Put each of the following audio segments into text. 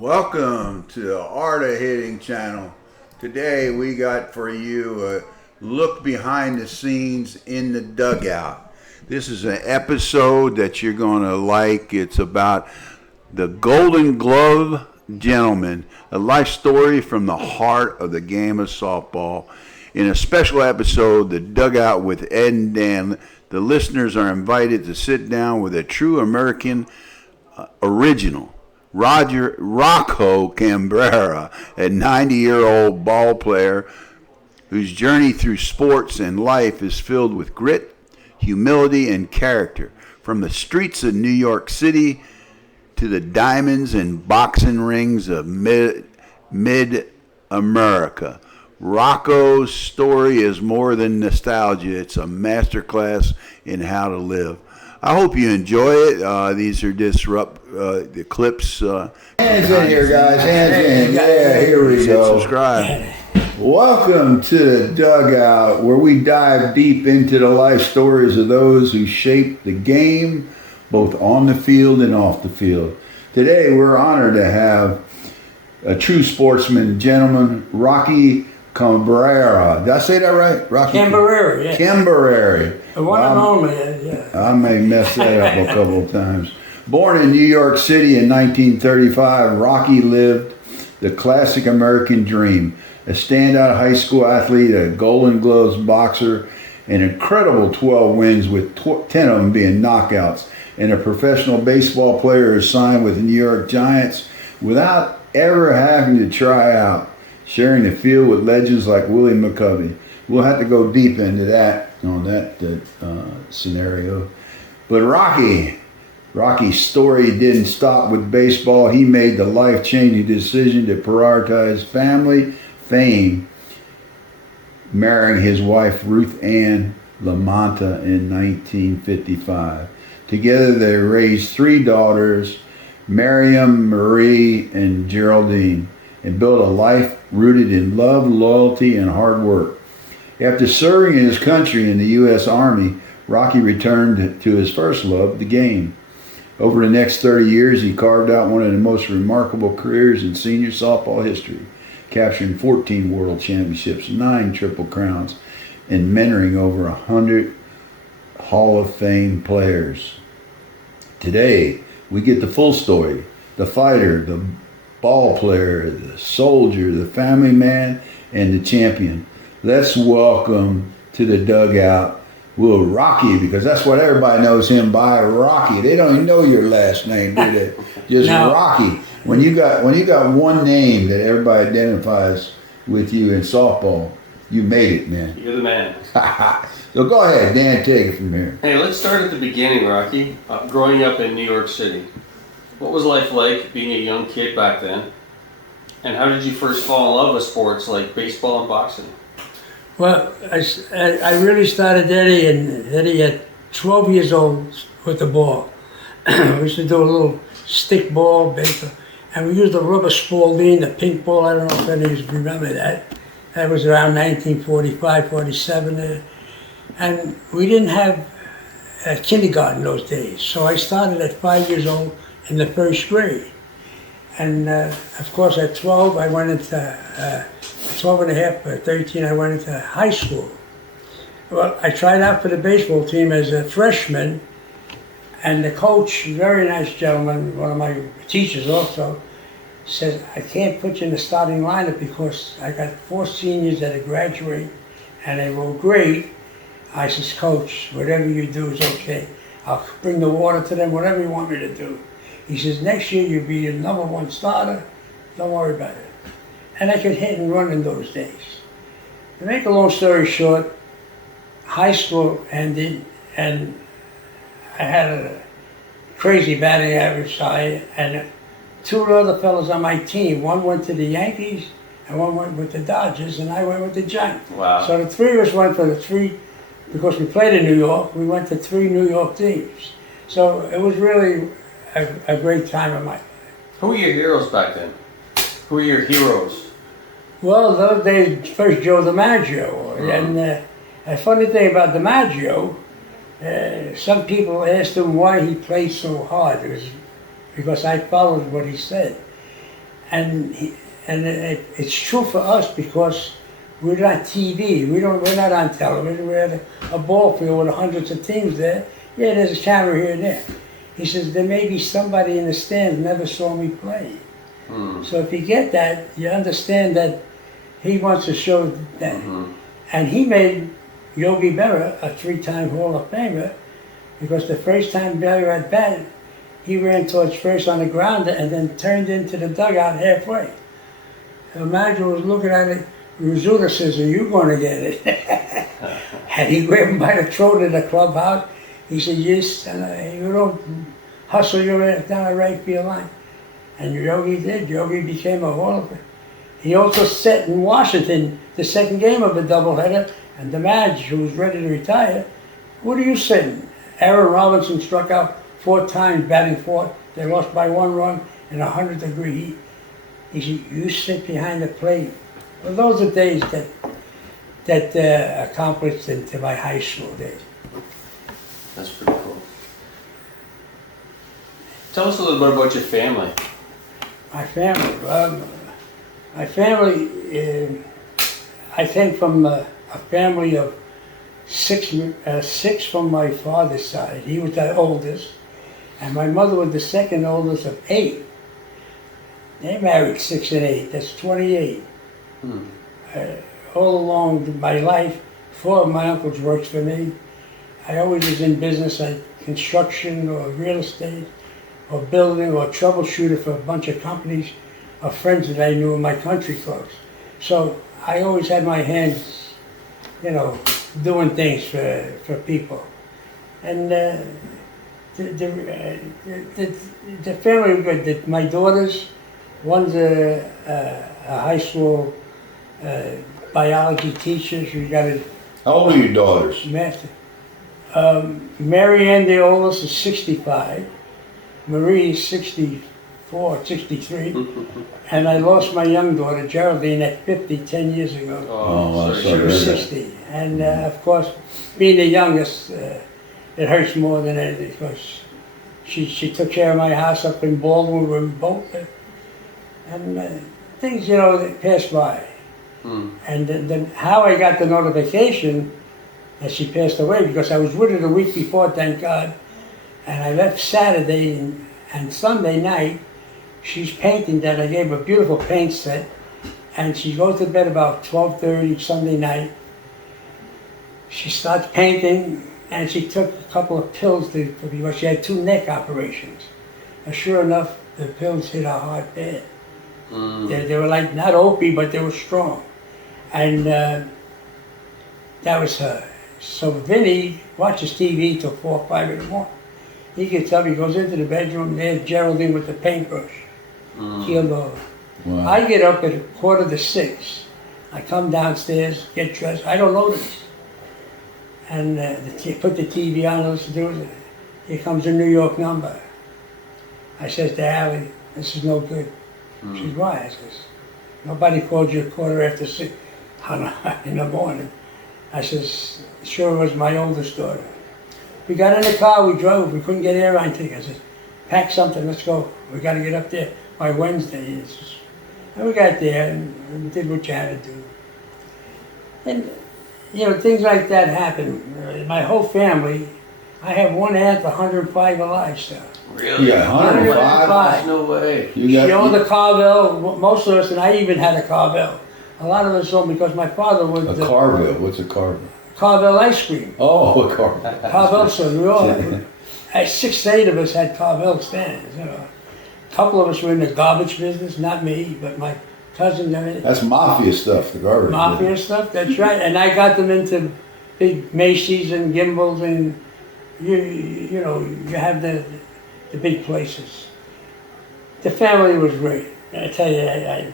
Welcome to the Art of Hitting channel. Today we got for you a look behind the scenes in the dugout. This is an episode that you're going to like. It's about the Golden Glove gentleman, a life story from the heart of the game of softball. In a special episode, The Dugout with Ed and Dan, the listeners are invited to sit down with a true American original, Rocco Cambareri, a 90-year-old ball player whose journey through sports and life is filled with grit, humility, and character. From the streets of New York City to the diamonds and boxing rings of mid-America, Rocco's story is more than nostalgia. It's a masterclass in how to live. I hope you enjoy it. These are the clips. Hands in here, guys. Hands in. Yeah, here we go. Subscribe. Welcome to the Dugout, where we dive deep into the life stories of those who shaped the game, both on the field and off the field. Today, we're honored to have a true sportsman, gentleman, Rocco Cambareri. Did I say that right? Rocco Cambareri, yeah. Cambareri. The one and only, yeah. I may mess that up a couple of times. Born in New York City in 1935, Rocky lived the classic American dream. A standout high school athlete, a Golden Gloves boxer, an incredible 12 wins with 10 of them being knockouts, and a professional baseball player who signed with the New York Giants without ever having to try out, sharing the field with legends like Willie McCovey. We'll have to go deep into that on that scenario. But Rocky's story didn't stop with baseball. He made the life-changing decision to prioritize family fame, marrying his wife Ruth Ann Lamonta in 1955. Together they raised three daughters, Miriam, Marie, and Geraldine, and built a life rooted in love, loyalty, and hard work. After serving in his country in the U.S. Army, Rocky returned to his first love, the game. Over the next 30 years, he carved out one of the most remarkable careers in senior softball history, capturing 14 world championships, 9 triple crowns, and mentoring over 100 Hall of Fame players. Today, we get the full story: the fighter, the ball player, the soldier, the family man, and the champion. Let's welcome to the Dugout Will Rocky, because that's what everybody knows him by, Rocky. They don't even know your last name, do they? Just no. Rocky. When you got one name that everybody identifies with you in softball, you made it, man. You're the man. So go ahead, Dan, take it from here. Hey, let's start at the beginning, Rocky. Growing up in New York City, what was life like being a young kid back then? And how did you first fall in love with sports like baseball and boxing? Well, I really started Eddie at 12 years old with the ball. We used to do a little stick ball, baseball, and we used a rubber Spalding, the pink ball. I don't know if any of you remember that. That was around 1945, 47. And we didn't have a kindergarten those days. So I started at 5 years old in the first grade. And of course at 12, I went into 12 and a half, 13, I went into high school. Well, I tried out for the baseball team as a freshman, and the coach, very nice gentleman, one of my teachers also, said, I can't put you in the starting lineup because I got 4 seniors that are graduate, and they were great. I says, Coach, whatever you do is okay. I'll bring the water to them, whatever you want me to do. He says, next year you'll be the #1 starter. Don't worry about it. And I could hit and run in those days. To make a long story short, high school ended, and I had a crazy batting average side, and 2 other fellas on my team. One went to the Yankees, and one went with the Dodgers, and I went with the Giants. Wow. So the 3 of us went for the 3, because we played in New York, we went to 3 New York teams. So it was really a great time of my life. Who were your heroes back then? Who were your heroes? Well, those days, first Joe DiMaggio. And a funny thing about DiMaggio, some people asked him why he played so hard. It was because I followed what he said. And it's true for us because we're not TV. We're not on television. We're at a ball field with hundreds of teams there. Yeah, there's a camera here and there. He says, there may be somebody in the stands never saw me play. So if you get that, you understand that he wants to show that. And he made Yogi Berra a 3-time Hall of Famer because the first time Berra at bat, he ran towards first on the ground and then turned into the dugout halfway. The manager was looking at it. Rizzuta says, are you going to get it? And he grabbed him by the throat in the clubhouse. He said, yes, you don't hustle your way down the right field line. And Yogi did. Yogi became a Hall of Famer. He also set in Washington the second game of a doubleheader, and the manager, who was ready to retire, what are you sitting? Aaron Robinson struck out 4 times, batting 4th. They lost by 1 run in a 100-degree heat. He said, you sit behind the plate. Well, those are days that accomplished into my high school days. That's pretty cool. Tell us a little bit about your family. My family, I came from a family of 6 from my father's side. He was the oldest, and my mother was the second oldest of 8. They married 6 and 8. That's 28. All along my life, 4 of my uncles worked for me. I always was in business, like construction or real estate or building or troubleshooter for a bunch of companies or friends that I knew in my country clubs. So I always had my hands, doing things for people. And the family was good. My daughters, one's a high school biology teacher. She got a How old are your daughters? master. Mary Ann, the oldest, is 65. Marie is 64, 63. And I lost my young daughter, Geraldine, at 50, 10 years ago. Oh, sorry. She was 60. And of course, being the youngest, it hurts more than anything because she took care of my house up in Baldwin where we both lived. And things, that passed by. And then how I got the notification that she passed away, because I was with her the week before, thank God. And I left Saturday and Sunday night, she's painting that. I gave her a beautiful paint set. And she goes to bed about 12:30 Sunday night. She starts painting, and she took a couple of pills because she had 2 neck operations. And sure enough, the pills hit her heart bad. They were like, not opie, but they were strong. And that was her. So Vinny watches TV till 4 or 5 in the morning. He gets up, he goes into the bedroom, there's Geraldine with the paintbrush, keeled over. Wow. I get up at 5:45. I come downstairs, get dressed, I don't notice. And put the TV on, listen to it. Here comes a New York number. I says to Allie, this is no good. She says, why? I says, nobody called you 6:15 in the morning. I says, sure it was my oldest daughter. We got in the car, we drove, we couldn't get airline tickets. I said, pack something, let's go. We got to get up there by Wednesday. And we got there and did what you had to do. And, things like that happen. My whole family, I have one aunt, 105 alive still. Really? Yeah, 105? No way. You She got, owned a Carvel, most of us, and I even had a Carvel. A lot of us owned because my father was a Carvel. What's a Carvel? Carvel ice cream. Oh, a Carvel. Carvel, so we all, 6 to 8 of us had Carvel stands. A couple of us were in the garbage business, not me, but my cousin. That's mafia stuff, the garbage. Mafia stuff, that's right. And I got them into big Macy's and Gimbals, and you have the big places. The family was great. I tell you,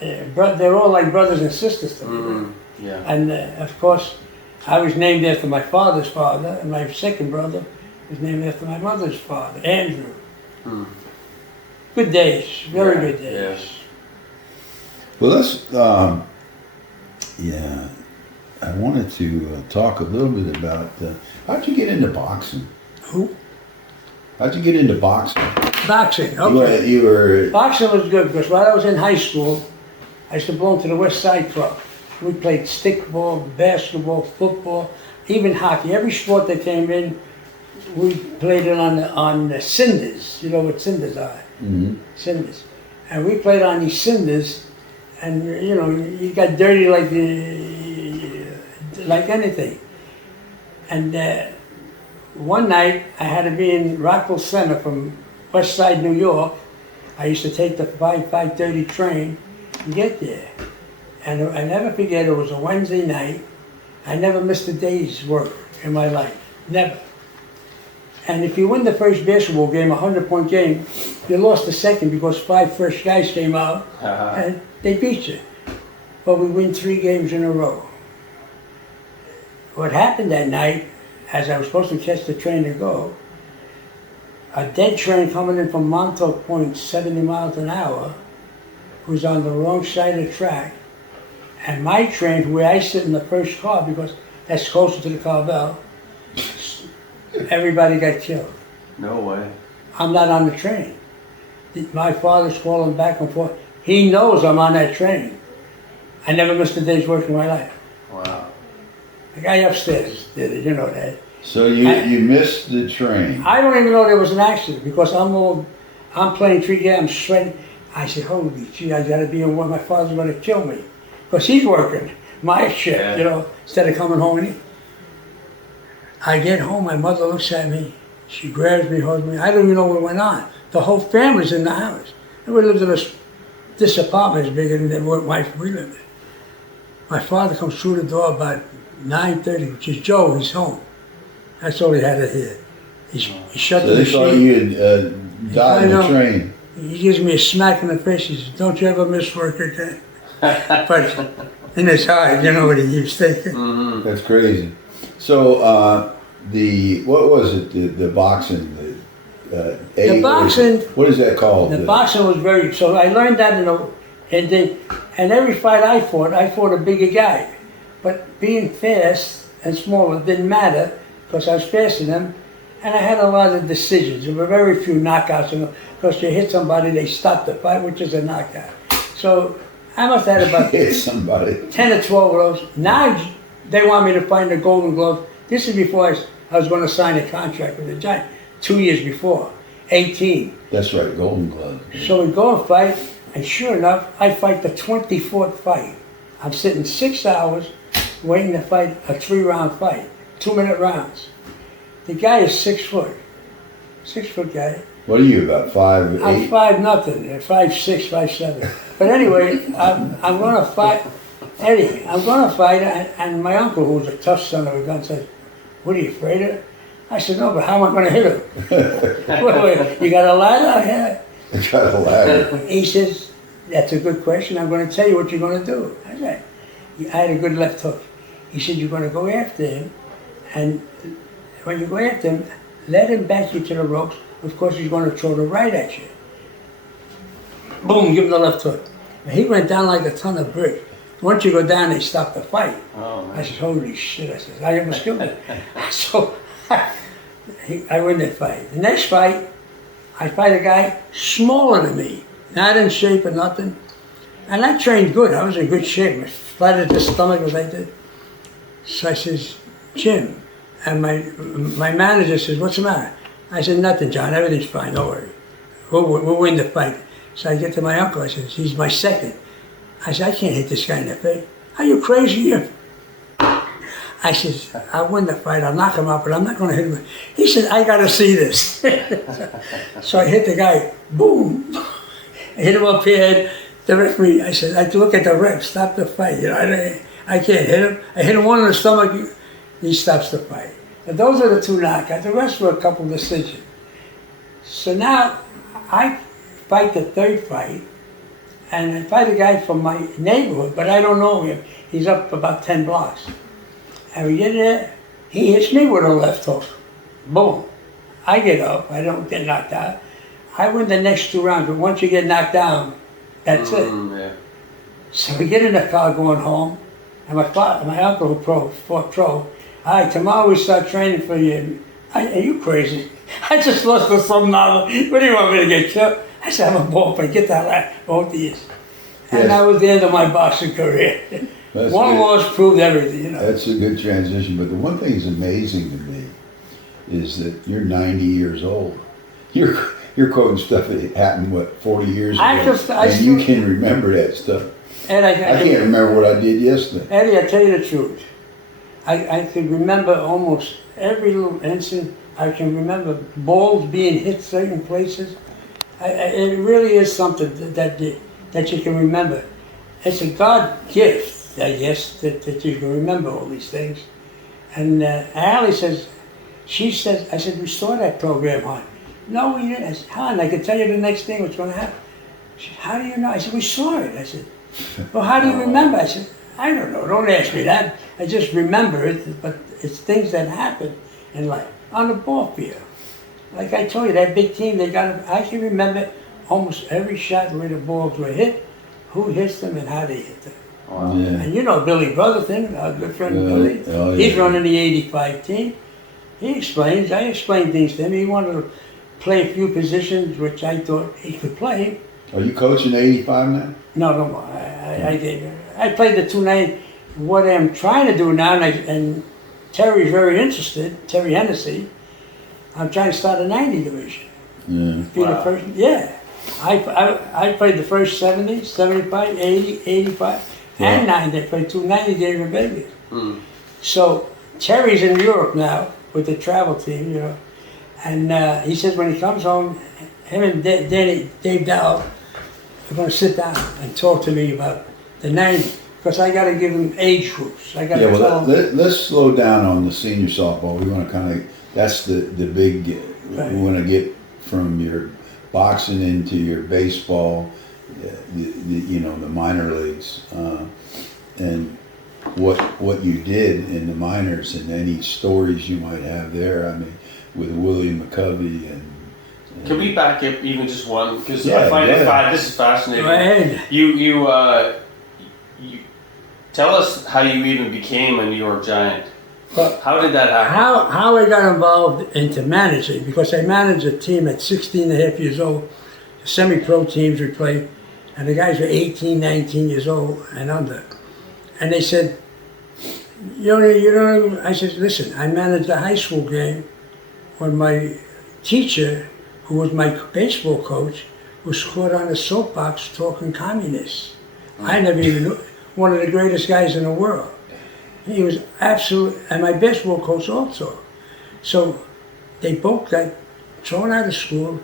they're all like brothers and sisters to me. Yeah. And of course, I was named after my father's father, and my second brother was named after my mother's father, Andrew. Good days, very good days. Yeah. Well, let's, I wanted to talk a little bit about, how'd you get into boxing? Who? How'd you get into boxing? Boxing, okay. You were Boxing was good because while I was in high school, I used to belong to the West Side Club. We played stickball, basketball, football, even hockey. Every sport that came in, we played it on the cinders. You know what cinders are? Mm-hmm. Cinders. And we played on these cinders, and you know, you got dirty like anything. And one night, I had to be in Rockville Center from West Side, New York. I used to take the 5:30 train and get there. And I never forget, it was a Wednesday night. I never missed a day's work in my life, never. And if you win the first basketball game, a 100-point game, you lost the second because 5 fresh guys came out and they beat you. But we win 3 games in a row. What happened that night, as I was supposed to catch the train to go, a dead train coming in from Montauk Point, 70 miles an hour, was on the wrong side of the track. And my train, where I sit in the first car, because that's closer to the Carvel, everybody got killed. No way. I'm not on the train. My father's calling back and forth. He knows I'm on that train. I never missed a day's work in my life. Wow. The guy upstairs did it, you know that. so you missed the train. I don't even know there was an accident because I'm playing 3 games, I'm sweating. I said, holy gee, I gotta be in one. My father's gonna kill me. Because he's working my shift, Yeah. you know, instead of coming home. I get home, my mother looks at me, she grabs me, hugs me. I don't even know what went on. The whole family's in the house. And we lived in this apartment is bigger than what we lived in. My father comes through the door about 9:30, which is Joe, he's home. That's all he had to hear. He shut So the they thought machine. you had died in the train. He gives me a smack in the face. He says, don't you ever miss work again. But in his heart, you know what he was thinking. Mm-hmm. That's crazy. So what was it? The boxing. The boxing. What is that called? The boxing was very. So I learned that and every fight I fought a bigger guy. But being fast and small, it didn't matter because I was faster than him, and I had a lot of decisions. There were very few knockouts. Because you hit somebody, they stop the fight, which is a knockout. So I must have had about Hit somebody. 10 or 12 of those. Now they want me to find the Golden Glove. This is before I was going to sign a contract with the Giant. 2 years before, 18. That's right, Golden Glove. So we go and fight, and sure enough, I fight the 24th fight. I'm sitting 6 hours waiting to fight a 3-round fight, 2-minute rounds. The guy is 6 foot, 6 foot guy. What are you, about 5'8"? I'm 5'0", 5'6", 5'7". But anyway, I'm going to fight. Eddie, I'm going to fight, and my uncle, who was a tough son of a gun, said, "What are you afraid of?" I said, "No, but how am I going to hit him?" Wait, you got a ladder? Yeah. I got a ladder. He says, "That's a good question. I'm going to tell you what you're going to do." I said, "I had a good left hook." He said, "You're going to go after him, and when you go after him, let him back you to the ropes. Of course, he's going to throw the right at you." Boom, give him the left hook. And he went down like a ton of brick. Once you go down, they stop the fight. Oh, I said, "Holy shit!" I said, "I almost killed him." So I win that fight. The next fight, I fight a guy smaller than me, not in shape or nothing. And I trained good. I was in good shape. I flattened the stomach as I did. So I says, "Jim," and my manager says, "What's the matter?" I said, "Nothing, John. Everything's fine. Don't worry. We'll win the fight." So I get to my uncle. I said, "He's my second." I said, "I can't hit this guy in the face." "Are you crazy?" I said, "I'll win the fight. I'll knock him out, but I'm not going to hit him." He said, "I got to see this." So I hit the guy. Boom. I hit him up here. The referee, I said, I look at the ref, stop the fight. You know, I can't hit him. I hit him one in the stomach. He stops the fight. But those are the 2 knockouts. The rest were a couple decisions. So now I fight the 3rd fight, and I fight a guy from my neighborhood, but I don't know him. He's up about 10 blocks. And we get there, he hits me with a left hook. Boom. I get up, I don't get knocked out. I win the next 2 rounds, but once you get knocked down, that's it. Yeah. So we get in the car going home, and my uncle who fought pro, "All right, tomorrow we start training for you." Are you crazy? I just lost to some novel. What do you want me to get killed? I said, I'm a ball player. Get the hell out. Both of you. And Yes. that was the end of my boxing career. That's One good. loss proved everything, you know. That's a good transition, but the one thing that's amazing to me is that you're 90 years old. You're quoting stuff that happened, 40 years ago? And you can remember that stuff. And I can't remember what I did yesterday. Eddie, I tell you the truth. I can remember almost every little incident. I can remember balls being hit certain places. It really is something that you can remember. It's a God gift, I guess, that you can remember all these things. And Allie says, I said, we saw that program, hon. No, we didn't. I said, hon, I can tell you the next thing what's going to happen. She said, how do you know? I said, we saw it. I said, well, how do you remember? I said, I don't know. Don't ask me that. I just remember it, but it's things that happen in life. On the ball field. Like I told you, that big team, I can remember almost every shot where the balls were hit, who hits them and how they hit them. Wow. Yeah. And you know Billy Brotherton, our good friend Billy. Oh, yeah. He's running the 85 team. I explained things to him. He wanted to play a few positions which I thought he could play. Are you coaching 85 now? No more. I played the 290. What I'm trying to do now, and Terry's very interested, Terry Hennessy, I'm trying to start a 90 division. Yeah. Be the first, yeah. I played the first 70, 75, 80, 85, and 90. I played 290 games in Vegas. Mm. So Terry's in Europe now with the travel team, you know. And he says when he comes home, him and Dave Dow are going to sit down and talk to me about the 90. Because I got to give them age groups. I got to tell them. Let's slow down on the senior softball. We want to kind of, that's the big, Right. we want to get from your boxing into your baseball, the minor leagues, and what you did in the minors and any stories you might have there. I mean, with William McCovey and. Can we back up even just one? Because Yeah, I find yeah. this is fascinating. Go ahead. You tell us how you even became a New York Giant. But How did that happen? how I got involved into managing, because I managed a team at 16 and a half years old, semi-pro teams we played, and the guys were 18, 19 years old and under. And they said, you know, I said, listen, I managed a high school game when my teacher, who was my baseball coach, was caught on a soapbox talking communists. I never even knew, one of the greatest guys in the world. He was absolute, and my baseball coach also. So they both got thrown out of school,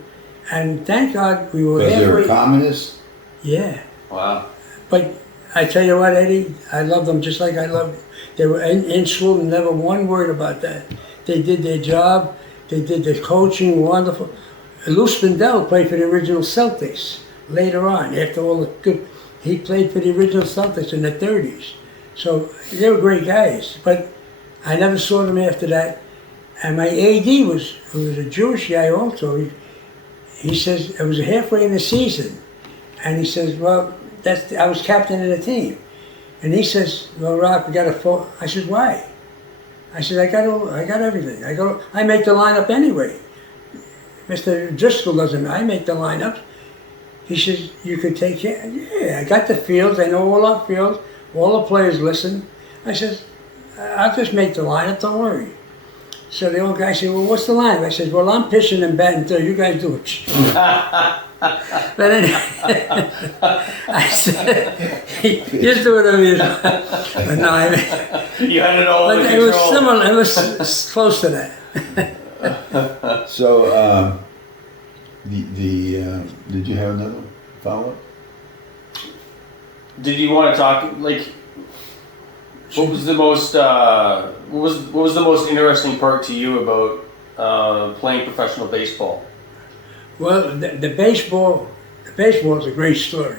and thank God we were Because they were halfway. communists? Yeah, Wow. but I tell you what, Eddie, I love them just like I loved. They were in school, never one word about that. They did their job. They did the coaching, wonderful. Lou Spindell played for the original Celtics later on, after all the good. He played for the original Celtics in the 30s. So they were great guys, but I never saw them after that. And my AD who was a Jewish guy also, he says, it was halfway in the season. And he says, well, I was captain of the team. And he says, well, Rock, we got to fall. I said, why? I said, I got everything. I make the lineup anyway. Mr. Driscoll doesn't, I make the lineups. He says, you could take care. Yeah, I got the fields. I know all our fields. All the players listen. I says, I'll just make the lineup. Don't worry. So the old guy said, well, what's the lineup? I said, well, I'm pitching and batting until you guys do it. But anyway, I said, just do whatever you do. But no, I mean, You had it all under but it control. was similar. It was close to that. So, did you have another follow-up? Did you want to talk like? What was the most? What was the most interesting part to you about playing professional baseball? Well, the baseball is a great story.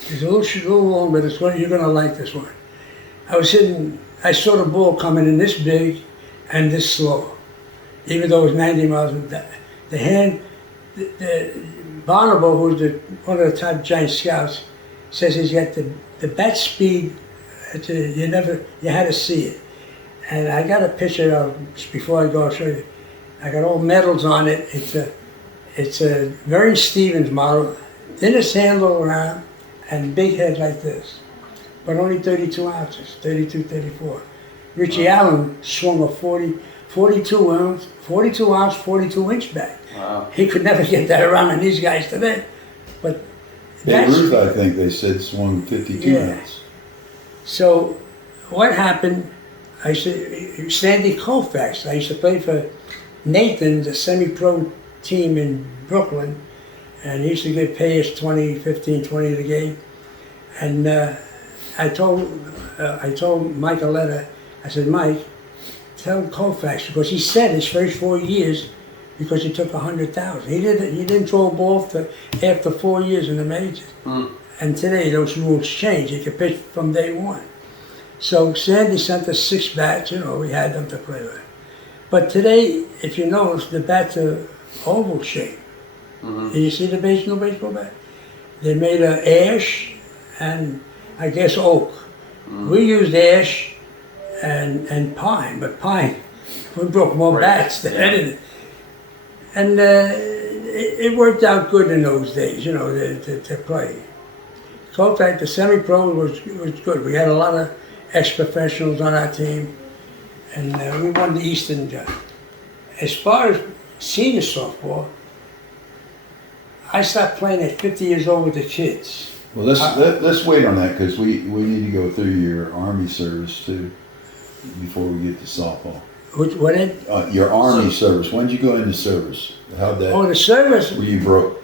It's a little long, but it's you're going to like this one. I saw the ball coming in this big and this slow, even though it was 90 miles an hour. The Bonobo, who's one of the top Giant scouts, says he's got the bat speed. You had to see it. And I got a picture of, before I go, I'll show you. I got all medals on it. It's a very Stevens model. Thinnest handle around and big head like this. But only 32 ounces, 32, 34. Richie Allen swung a 42 ounce, 42-inch bat. Wow. He could never get that around on these guys today. But Babe Ruth, I think they said, swung 52 ounce. So what happened, Sandy Koufax, I used to play for Nathan, the semi-pro team in Brooklyn, and he used to get paid us 20, 15, 20 a game. And I told Mike a letter. I said, Mike, tell Koufax, because he said his first 4 years, because he took 100,000. He didn't throw a ball after 4 years in the majors. And today those rules change. He could pitch from day one. So Sandy sent us 6 bats. We had them to play with. But today, if you notice, the bats are oval shape. Do you see the baseball bat? They made of ash and I guess oak. We used ash and pine, but pine, we broke more bats than anything. And it worked out good in those days, to play. So in fact, the semi-pro was good. We had a lot of ex-professionals on our team, and we won the Eastern. As far as senior softball, I stopped playing at 50 years old with the kids. Well, let's wait on that, because we need to go through your Army service too before we get to softball. What Ed? Your Army service. When did you go into service? How'd that? Oh, the service. Were you broke?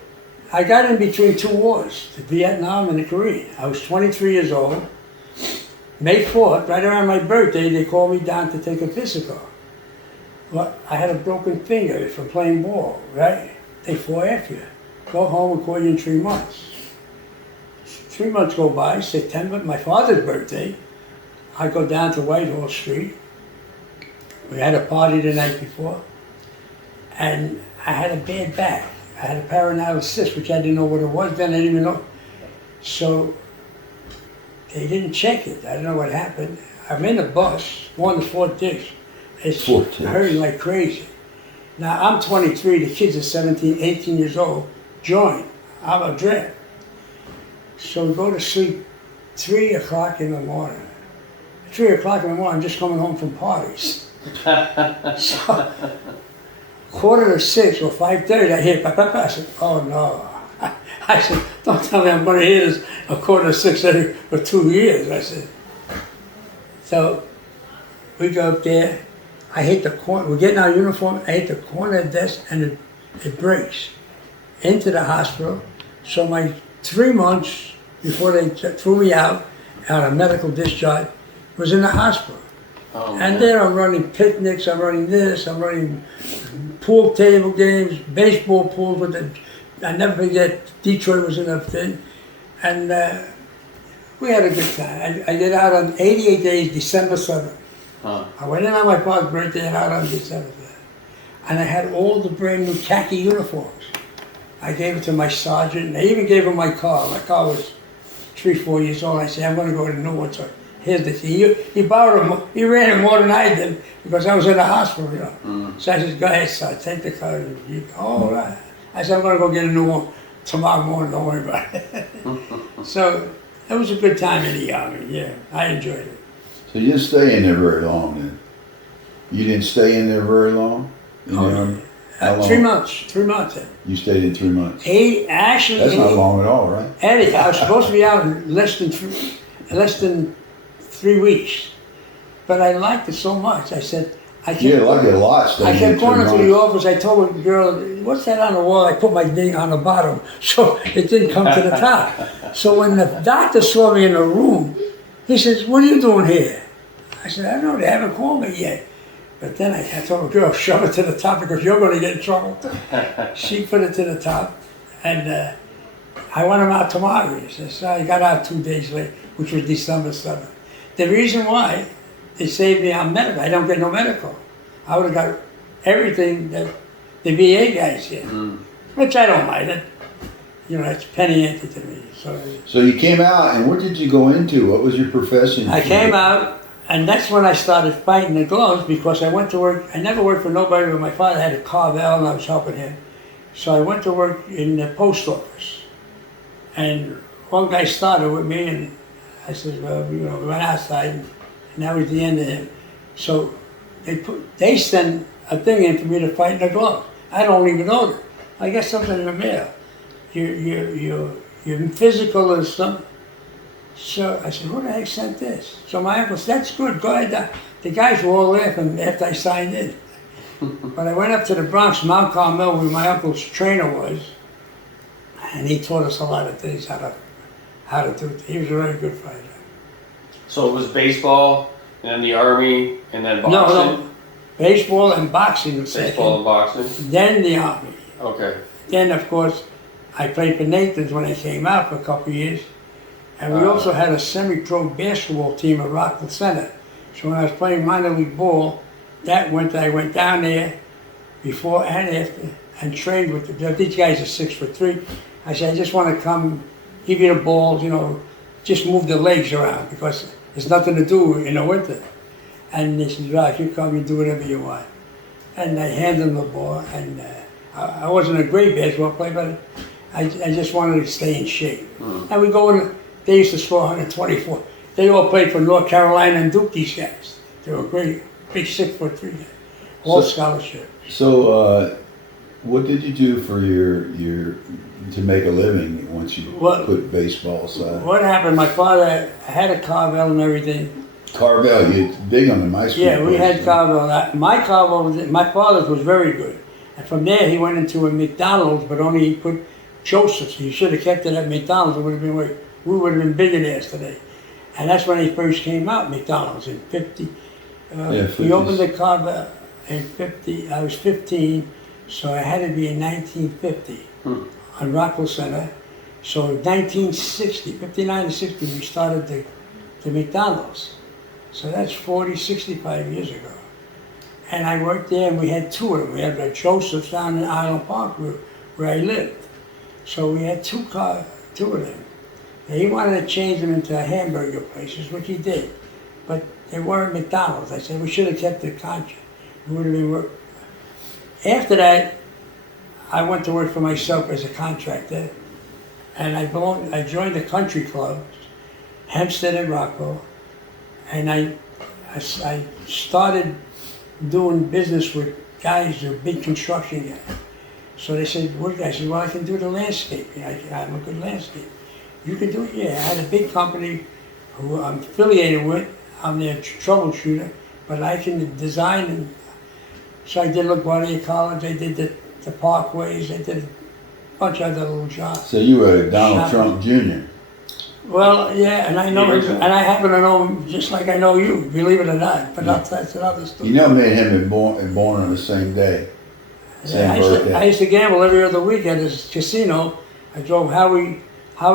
I got in between 2 wars, the Vietnam and the Korean. I was 23 years old. May 4th, right around my birthday, they called me down to take a physical. Well, I had a broken finger from playing ball, right? They fought after you. Go home and call you in 3 months. 3 months go by, September, my father's birthday. I go down to Whitehall Street. We had a party the night before. And I had a bad back. I had a peroneal cyst, which I didn't know what it was then, I didn't even know. So they didn't check it. I don't know what happened. I'm in a bus, going to Fort Dix. It's hurting like crazy. Now I'm 23, the kids are 17, 18 years old, join. I'm a draft. So we go to sleep 3 o'clock in the morning. 3 o'clock in the morning, I'm just coming home from parties. So, 5:45 or 5:30, I hear, I said, oh no. I said, don't tell me I'm going to hear this 5:45 for 2 years. I said, so we go up there. I hit the corner, we're getting our uniform, I hit the corner of the desk and it breaks into the hospital. So my 3 months before they threw me out on a medical discharge was in the hospital. Oh, and then I'm running picnics, I'm running this, I'm running pool table games, baseball pools with the, I never forget, Detroit was in a thing. And we had a good time. I get out on 88 days, December 7th. I went in on my father's birthday and out on December 7th. And I had all the brand new khaki uniforms. I gave it to my sergeant, and I even gave him my car. My car was 3, 4 years old. I said, I'm going to go to New Orleans. Here's the key. He borrowed them. He ran it more than I did because I was in the hospital, So I said, go ahead, son, take the car. All right. I said, I'm going to go get a new one tomorrow morning. Don't worry about it. So it was a good time in the Army. Yeah, I enjoyed it. So you didn't stay in there very long then? You didn't stay in there very long? How long? 3 months. 3 months. You stayed in 3 months? Actually, that's not long at all, right? Eddie, I was supposed to be out in less than 3 weeks, but I liked it so much. I said, I kept like it a lot. I kept going into the office. I told the girl, "What's that on the wall?" I put my name on the bottom, so it didn't come to the top. So when the doctor saw me in the room, he says, "What are you doing here?" I said, "I don't know. They haven't called me yet." But then I told the girl, "Shove it to the top because you're going to get in trouble." She put it to the top, and I want him out tomorrow. He says, so I got out 2 days late, which was December 7th. The reason why they saved me on medical, I don't get no medical. I would have got everything that the VA guys get, which I don't mind. It's penny ante to me. So you came out, and what did you go into? What was your profession? I came out, And that's when I started fighting the gloves because I went to work. I never worked for nobody, but my father had a Carvel and I was helping him. So I went to work in the post office. And one guy started with me and I said, well, we went outside and that was the end of him. So they sent a thing in for me to fight in the gloves. I don't even know that. I got something in the mail. You're physical or something. So I said, who the heck sent this? So my uncle said, that's good, go ahead. The guys were all laughing after I signed in. But I went up to the Bronx, Mount Carmel, where my uncle's trainer was, and he taught us a lot of things, how to do it. He was a very good fighter. So it was baseball, and then the Army, and then boxing? No, baseball and boxing was Baseball and boxing? Then the Army. Okay. Then, of course, I played for Nathan's when I came out for a couple of years. And we also had a semi-pro basketball team at Rockville Center. So when I was playing minor league ball, I went down there before and after and trained with these guys are 6'3". I said, I just want to come, give you the balls, just move the legs around because there's nothing to do in the winter. And they said, Rock, you come and do whatever you want. And I handed them the ball, and I wasn't a great basketball player, but I just wanted to stay in shape. And we go in. They used to score 124. They all played for North Carolina and Duke, these guys. They were great, big 6'3" guys. All scholarship. So, what did you do for to make a living once you put baseball aside? What happened? My father had a Carvel and everything. Carvel, you're big on the mice. Yeah, we had Carvel. My Carvel, my father's was very good. And from there, he went into a McDonald's, but only he put Joseph's. He should have kept it at McDonald's. It would have been we would have been billionaires today. And that's when he first came out, McDonald's, in 50. He opened the Carvel in 50. I was 15, so I had to be in 1950 on Rockwell Center. So in 1960, 59 to 60, we started the McDonald's. So that's 65 years ago. And I worked there, and we had two of them. We had the Joseph's down in Island Park where I lived. So we had two of them. He wanted to change them into hamburger places, which he did. But they weren't McDonald's. I said, we should have kept the contract. It would have been work. After that, I went to work for myself as a contractor. And I joined the country club, Hempstead and Rockwell. And I started doing business with guys, the big construction guys. So they said, I said, well, I can do the landscaping. I'm a good landscaper. You can do it? Yeah, I had a big company who I'm affiliated with. I'm their troubleshooter, but I can design. And so I did LaGuardia College, I did the parkways, I did a bunch of other little jobs. So you were Donald Trump Jr.? Well, yeah, and I know him, and I happen to know him just like I know you, believe it or not, but that's another story. Me and him were born on the same day, same birthday. I used to gamble every other week at his casino. I drove Howie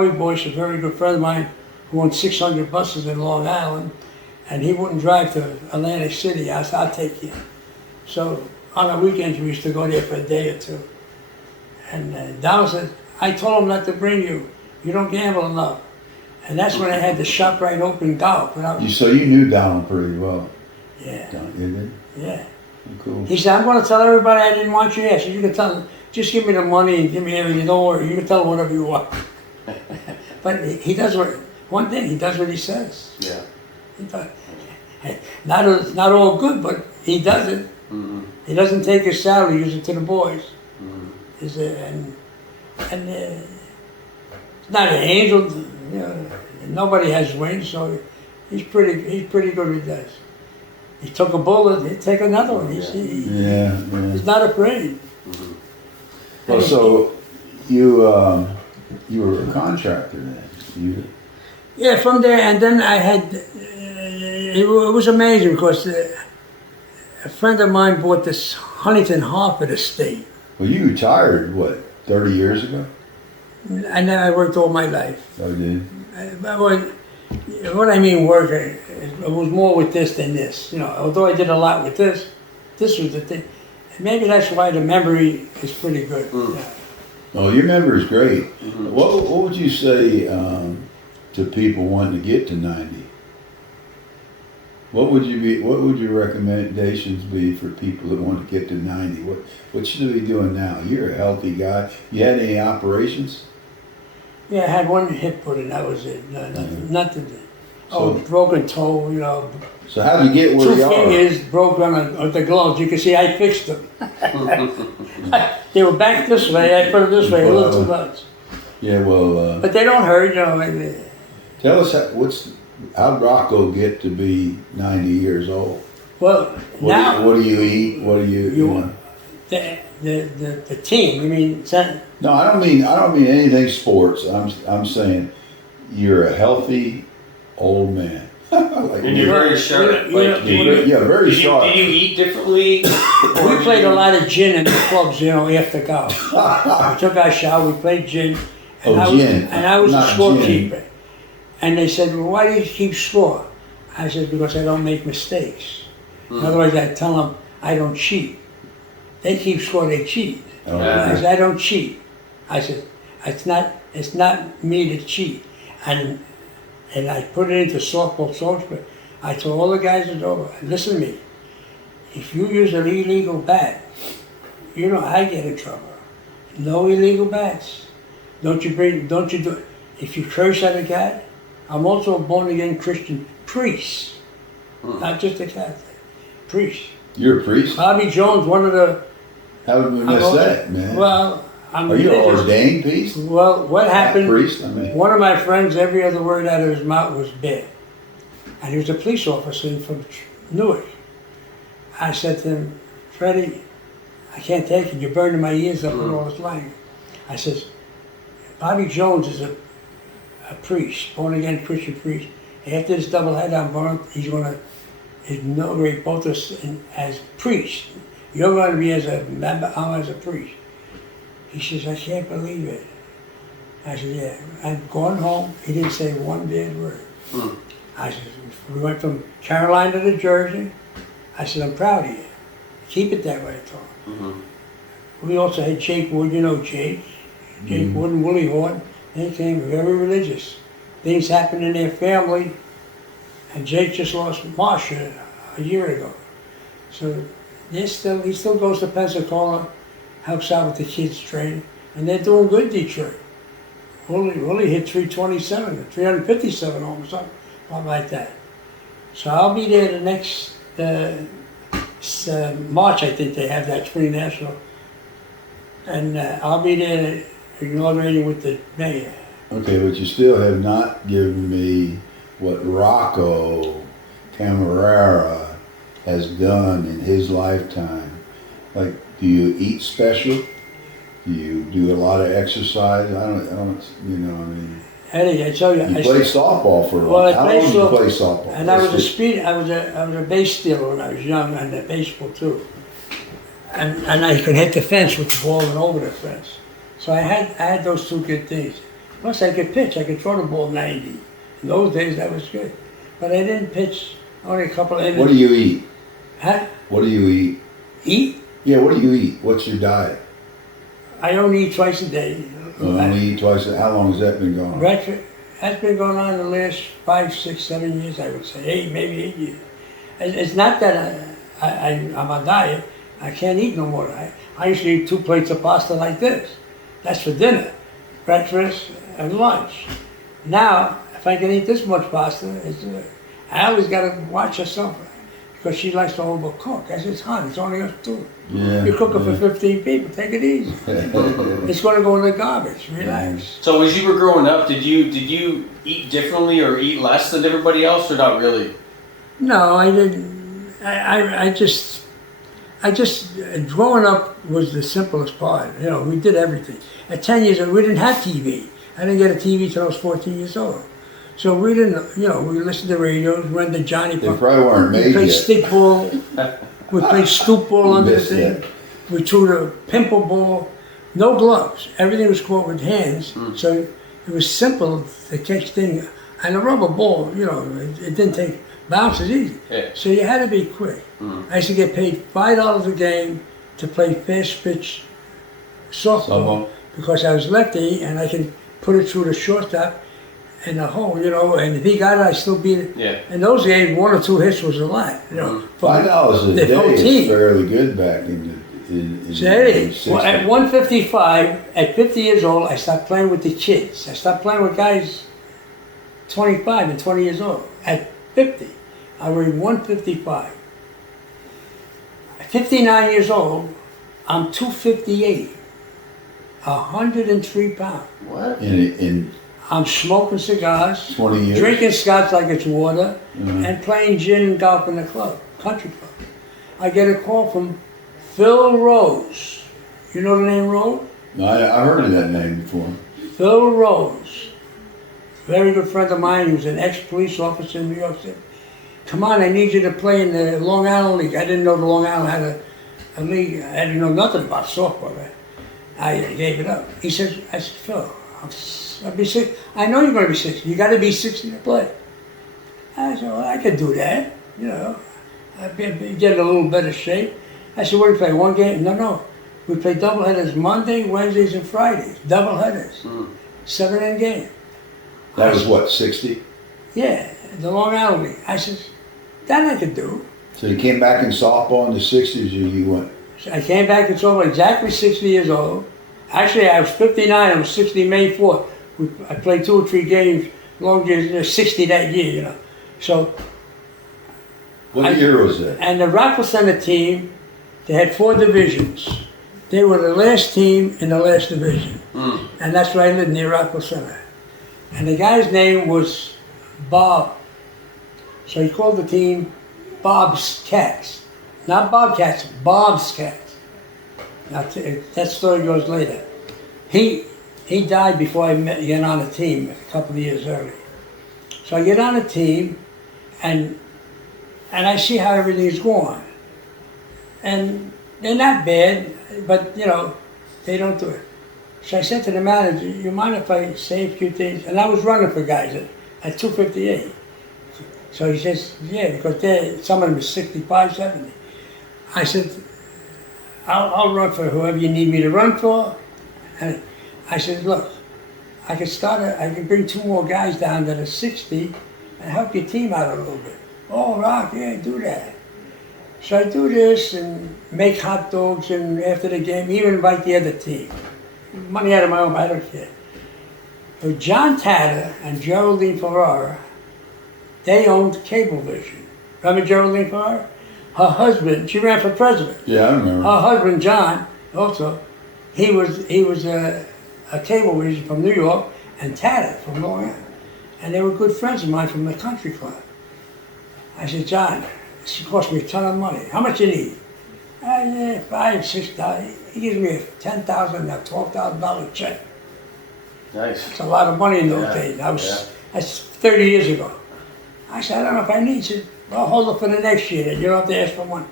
Boyce, a very good friend of mine, who owned 600 buses in Long Island, and he wouldn't drive to Atlantic City. I said, I'll take you. So on the weekends, we used to go there for a day or two. And Donald said, I told him not to bring you. You don't gamble enough. And that's when I had the ShopRite open golf. So you knew Donald pretty well? Yeah. You did? Yeah. Cool. He said, I'm going to tell everybody I didn't want you. I said, you can tell them, just give me the money and give me everything. Don't worry, you can tell them whatever you want. But he does one thing, he does what he says. Yeah. He does. Not all good, but he does it. Mm-hmm. He doesn't take his salary, use it to the boys. Mm-hmm. He's not an angel. Nobody has wings, so he's pretty good what he does. He took a bullet, he'd take another one. He's not afraid. Mm-hmm. Well, so you were a contractor then? Yeah, from there, and then I had, it was amazing because a friend of mine bought this Huntington Harford estate. Well, you retired, 30 years ago? And then I worked all my life. Oh, you did? What I mean work, it was more with this than this. Although I did a lot with this was the thing. And maybe that's why the memory is pretty good. Oh, your memory is great. Mm-hmm. What would you say to people wanting to get to 90? What would your recommendations be for people that want to get to 90? What should they be doing now? You're a healthy guy. You had any operations? Yeah, I had one hip put in, that was it. No, nothing. So- Broken toe, you know. So how'd you get where Two you are? fingers broke on the gloves. You can see I fixed them. They were back this way. I put them this way a little too much. Yeah, well, But they don't hurt, you know. tell us how'd Rocco get to be 90 years old? Well, now What do you eat? What do you know? the team. I mean, No, I don't mean anything sports. I'm saying you're a healthy old man. Like And you're very sharp. very sharp. Did you eat differently? we played a lot of gin in the clubs, you know, after golf. We took our shower, we played gin. And Gin. I was the Not scorekeeper. And they said, well, why do you keep score? I said, because I don't make mistakes. Otherwise, I tell them I don't cheat. They keep score, they cheat. Oh, I said, I don't cheat. I said, it's not me to cheat. And I put it into softball software. I told all the guys at over, listen to me. If you use an illegal bat, you know I get in trouble. No illegal bats. Don't you do it. If you curse at a cat, I'm also a born-again Christian priest. Not just a Catholic. Priest. You're a priest? Bobby Jones, one of the... How did we miss that, man? Well, I'm Are you an religious. ordained priest? Well, what happened? Priest, I mean. One of my friends, every other word out of his mouth was bad. And he was a police officer from Newark. I said to him, Freddie, I can't take it. You're burning my ears up with all this language. I said, Bobby Jones is a priest, born-again Christian priest. After this doubleheader, he's going to inaugurate both us as priests. You're going to be as a member, I'm as a priest. He says, I can't believe it. I said, yeah. I've gone home. He didn't say one bad word. I said, we went from Carolina to Jersey. I said, I'm proud of you. Keep it that way, I told him. We also had Jake Wood, you know Jake. Jake Wood and Willie Horton. They came very religious. Things happened in their family. And Jake just lost Marsha a year ago. So he still goes to Pensacola, helps out with the kids' training, and they're doing good, Detroit. Willie hit 327, 357 almost, something like that. So I'll be there the next March, I think they have that spring national. And I'll be there inaugurating with the mayor. Okay, but you still have not given me what Rocco Cambareri has done in his lifetime. Like, do you eat special? Do you do a lot of exercise? I don't, you know, I mean. Eddie, I tell you, You played softball for a while. How long did you play softball? And I was a base stealer when I was young, and a baseball too. And I could hit the fence with the ball and over the fence. So I had those two good things. Plus I could pitch. I could throw the ball 90. In those days that was good. But I didn't pitch only a couple of innings. What do you eat? Huh? What do you eat? Eat? Yeah, what do you eat? What's your diet? I only eat twice a day. You only eat twice. How long has that been going on? Breakfast. That's been going on the last 5, 6, 7 years, I would say. Maybe 8 years. It's not that I'm on diet. I can't eat no more. I used to eat 2 plates of pasta like this. That's for dinner, breakfast, and lunch. Now, if I can eat this much pasta, I always got to watch herself because she likes to overcook. I said, it's hot. It's only us 2. Yeah, You're cooking for 15 people. Take it easy. It's going to go in the garbage. Relax. So as you were growing up, did you eat differently or eat less than everybody else, or not really? No, I didn't. I just growing up was the simplest part. You know, we did everything. At 10 years old, we didn't have TV. I didn't get a TV till I was 14 years old. So we didn't, you know, we listened to radios, we went to Johnny. They probably weren't made We played yet. stick ball. We played stoop ball under the missed thing. that. We threw the pimple ball. No gloves. Everything was caught with hands. So it was simple to catch things. And a rubber ball, you know, it didn't take bounces easy. Yeah. So you had to be quick. I used to get paid $5 a game to play fast pitch softball because I was lefty and I could put it through the shortstop in the hole, you know, and if he got it, I still beat it. Yeah. In those days, 1 or 2 hits was a lot, you know. for $5 a the whole day team. is fairly good back in the Say, 60s. well, at 155, at 50 years old, I stopped playing with the kids. I stopped playing with guys 25 and 20 years old. At 50, I weighed 155. At 59 years old, I'm 258, 103 pounds. What? In I'm smoking cigars, 20 years? drinking scotch like it's water, Mhm. and playing gin and golf in the club, country club. I get a call from Phil Rose. You know the name Rose? No, I heard of that name before. Phil Rose, very good friend of mine. He was an ex-police officer in New York City. Come on, I need you to play in the Long Island League. I didn't know the Long Island had a league. I didn't know nothing about softball. I gave it up. He said, I said, Phil, I'll be 60. I know you're going to be 60. You got to be 60 to play. I said, well, I could do that. You know, I'd be getting a little better shape. I said, what do you play, 1 game? No. We play doubleheaders Monday, Wednesdays, and Fridays. Doubleheaders. 7-inning game. That was what, 60? Yeah, the Long Island League. I said, that I could do. So you came back in softball in the 60s, or you went? So I came back and told exactly 60 years old. Actually, I was 59. I was 60 May 4th. I played 2 or 3 games, long years, 60 that year, you know. So. What year was that? And the Rocco Center team, they had 4 divisions. They were the last team in the last division. And that's where I lived, near Rocco Center. And the guy's name was Bob. So he called the team Bob's Cats. Not Bobcats, Bob's Cats. Now, that story goes later. He died before I get on the team a couple of years early. So I get on the team, and I see how everything's going. And they're not bad, but, you know, they don't do it. So I said to the manager, you mind if I say a few things? And I was running for guys at 258. So he says, yeah, because some of them are 65, 70. I said, I'll run for whoever you need me to run for. And I said, look, I can bring 2 more guys down that are 60 and help your team out a little bit. Oh, Rock, yeah, do that. So I do this and make hot dogs, and after the game, even invite the other team. Money out of my own, I don't care. But John Tatter and Geraldine Ferrara, they owned Cablevision. Remember Geraldine Ferrara? Her husband, she ran for president. Yeah, I remember. Her husband, John, also, he was a Cablevision from New York, and Tatter from Long Island. And they were good friends of mine from the country club. I said, John, this cost me a ton of money. How much you need? $5, $6. He gives me a $10,000, a $12,000 check. Nice. It's a lot of money in those days. That's 30 years ago. I said, I don't know if I need. He said, well, hold it for the next year. Then you don't have to ask for money.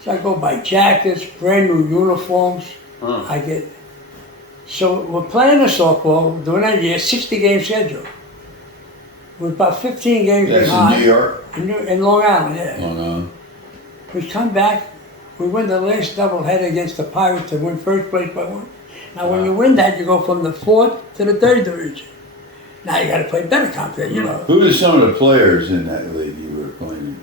So I go buy jackets, brand new uniforms. So we're playing the softball during that year, 60-game schedule. We're about 15 games That's behind. in New York? In Long Island, yeah. Oh, no. We come back, we win the last doubleheader against the Pirates to win first place by 1. Now, when you win that, you go from the 4th to the 3rd division. Now you got to play better competition, you know. Who are some of the players in that league you were playing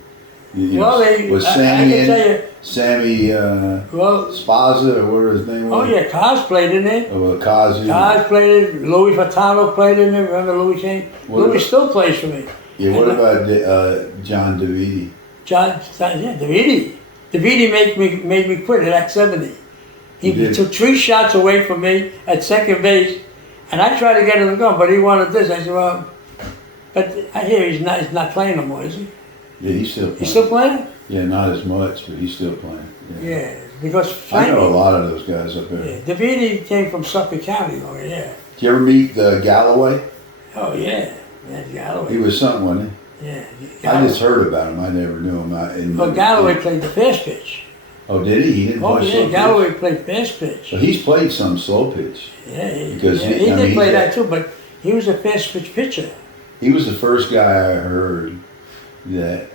in? Well, was I Sammy can tell you, Sammy Spaza, or whatever his name was? oh yeah, Kaz played in it. Oh, Kazu. Kaz played in it. Louis Fatano played in it. Remember Louis came? Louis still plays for me. Yeah, what about John DeViti? Davidi. Davidi made me quit at 70. He took 3 shots away from me at second base, and I tried to get him to go, but he wanted this. I said, well, but I hear he's not playing no more, is he? Yeah, he's still playing. He's still playing? Yeah, not as much, but he's still playing. Yeah, because I know a lot of those guys up there. Yeah, Davidi came from Suffolk County, yeah. Did you ever meet Galloway? Oh yeah, man, Galloway. He was something, wasn't he? Yeah. I just heard about him. I never knew him. But Galloway played the fast pitch. Oh, did he? He didn't play slow pitch? Galloway played fast pitch. So he's played some slow pitch. Yeah, he I did mean, play that too, but he was a fast pitch pitcher. He was the first guy I heard that.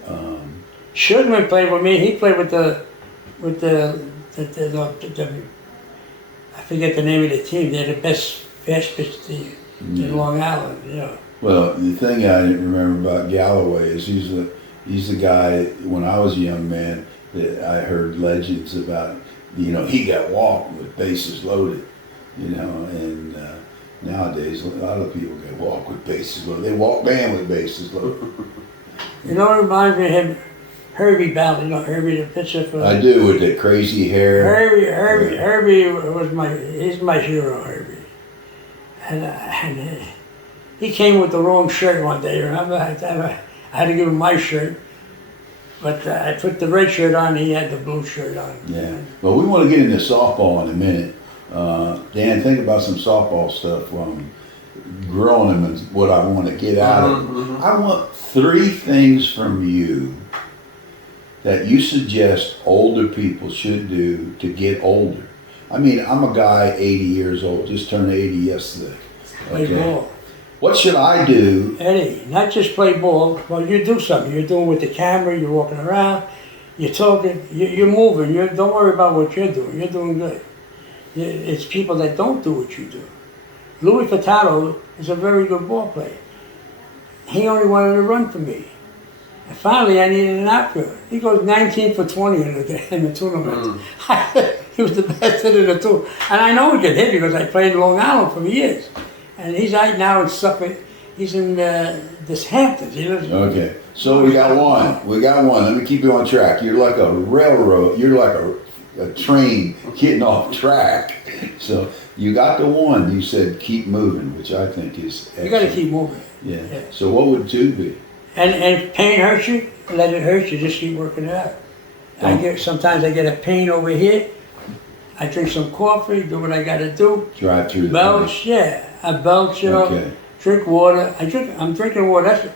Shugman played with me. He played with the I forget the name of the team. They're the best fast pitch team. in Long Island, you know. Well, the thing I didn't remember about Galloway is he's the guy, when I was a young man, that I heard legends about, you know, he got walked with bases loaded, you know, and nowadays a lot of people get walked with bases loaded. They walk man with bases loaded. You know what reminds me of him? Herbie Ballard, you know, Herbie the pitcher for... I do, with that crazy hair. Herbie was he's my hero, Herbie. And he came with the wrong shirt one day, remember? I had to give him my shirt. But I put the red shirt on, he had the blue shirt on. Yeah, well, we want to get into softball in a minute. Dan, think about some softball stuff from growing them and what I want to get out of them. I want 3 things from you that you suggest older people should do to get older. I mean, I'm a guy 80 years old, just turned 80 yesterday. Play ball. What should I do? Eddie, not just play ball, well, you do something. You're doing with the camera, you're walking around, you're talking, you're moving. Don't worry about what you're doing. You're doing good. It's people that don't do what you do. Louis Furtado is a very good ball player. He only wanted to run for me. And finally, I needed an outfielder. He goes 19 for 20 in the tournament. He was the best hitter in the tour. And I know he could hit because I played in Long Island for years. And he's out now in Suffolk. He's in this Hamptons. He lives Okay, so we got one. We got one. Let me keep you on track. You're like a railroad. You're like a train getting off track. So you got the one. You said keep moving, which I think is excellent. You got to keep moving. Yeah. So what would 2 be? And if pain hurts you, let it hurt you. Just keep working it out. Sometimes I get a pain over here. I drink some coffee, do what I got to do. Drive through the belch, yeah. I belch, you know. Okay. Drink water. I'm drinking water.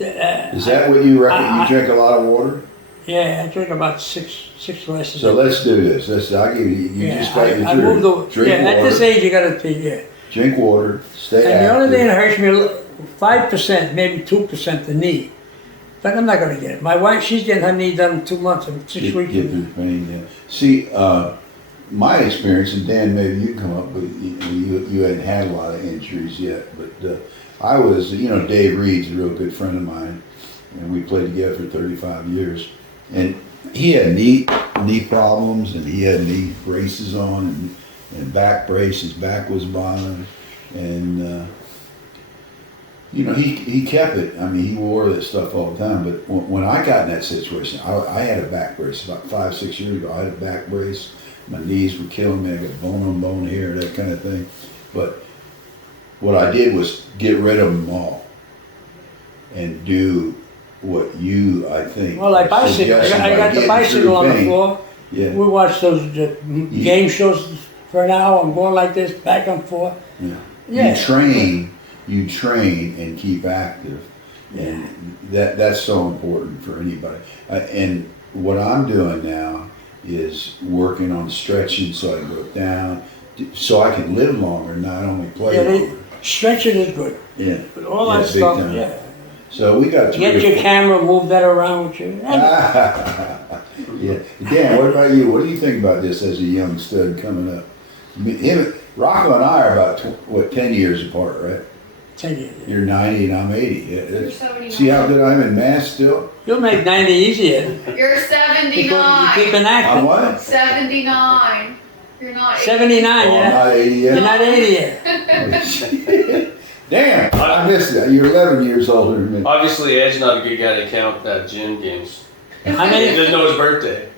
Is that what you reckon? You drink a lot of water? Yeah, I drink about six glasses. So let's do this. I'll give you. You just got your drink water. At this age, you got to take, yeah. Drink water. Stay active. And the only thing that hurts me 5%, maybe 2%, the knee. But I'm not going to get it. My wife, she's getting her knee done in 2 months and 6 weeks. Get through pain, yeah. See, my experience, and Dan, maybe you come up with, you hadn't had a lot of injuries yet, but I was, you know, Dave Reed's a real good friend of mine, and we played together for 35 years. And he had knee problems, and he had knee braces on, and back brace. His back was bothering, and you know, he kept it. I mean, he wore that stuff all the time. But when I got in that situation, I had a back brace about 5-6 years ago. I had a back brace. My knees were killing me. I got bone on bone here, that kind of thing. But what I did was get rid of them all and do what you, I think. Well, I bicycle. I got the bicycle on the floor. Yeah. We watch those game shows for an hour. I'm going like this, back and forth. Yeah. Yeah. You train and keep active. And that's so important for anybody. And what I'm doing now is working on stretching so I can go down, so I can live longer, not only play longer. Stretching is good. Yeah. But all that stuff, yeah. So we got 3 Get your camera, move that around with you. Yeah. Dan, what about you? What do you think about this as a young stud coming up? Rocco and I are about 10 years apart, right? 10 years. You're 90 and I'm 80. You're 79. See how good I'm in math still? You'll make 90 easier. You're Because 79. you keep an active. I'm what? 79. You're not 79, I'm yeah. not 80 yet. You're not 80 yet. Damn, I missed it. You're 11 years older than me. Obviously, Ed's not a good guy to count gym games. How He many, doesn't know his birthday.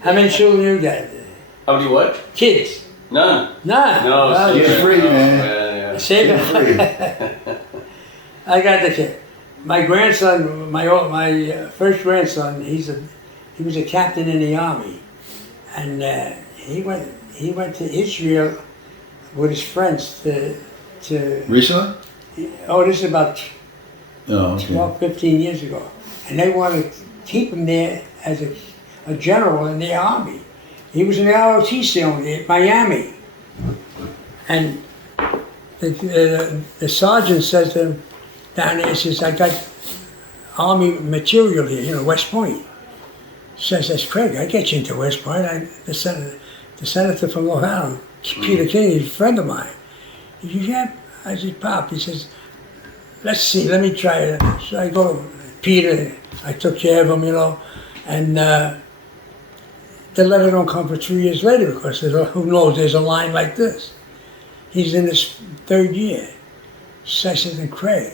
how many children you got? How many what? Kids? None. None. No. Oh, Get yeah. free, man. Yeah. Save Get it. free. I got the kid. My grandson, my first grandson, he was a captain in the army, and he went to Israel with his friends to. Recently? Oh, this is about Oh, okay. 12, 15 years ago, and they wanted to keep him there as a general in the army. He was in the ROTC at Miami, and the sergeant says to him down there, he says, "I got army material here, you know, West Point." Says, "That's Craig, I get you into West Point. The senator from Long Island, Peter King, is a friend of mine." He says, "Yeah, I said, Pop, he says, let's see, let me try it. So I go, Peter, I took care of him, you know, and the letter don't come for 2 years later because who knows, there's a line like this. He's in his 3rd year. So I said, then Craig,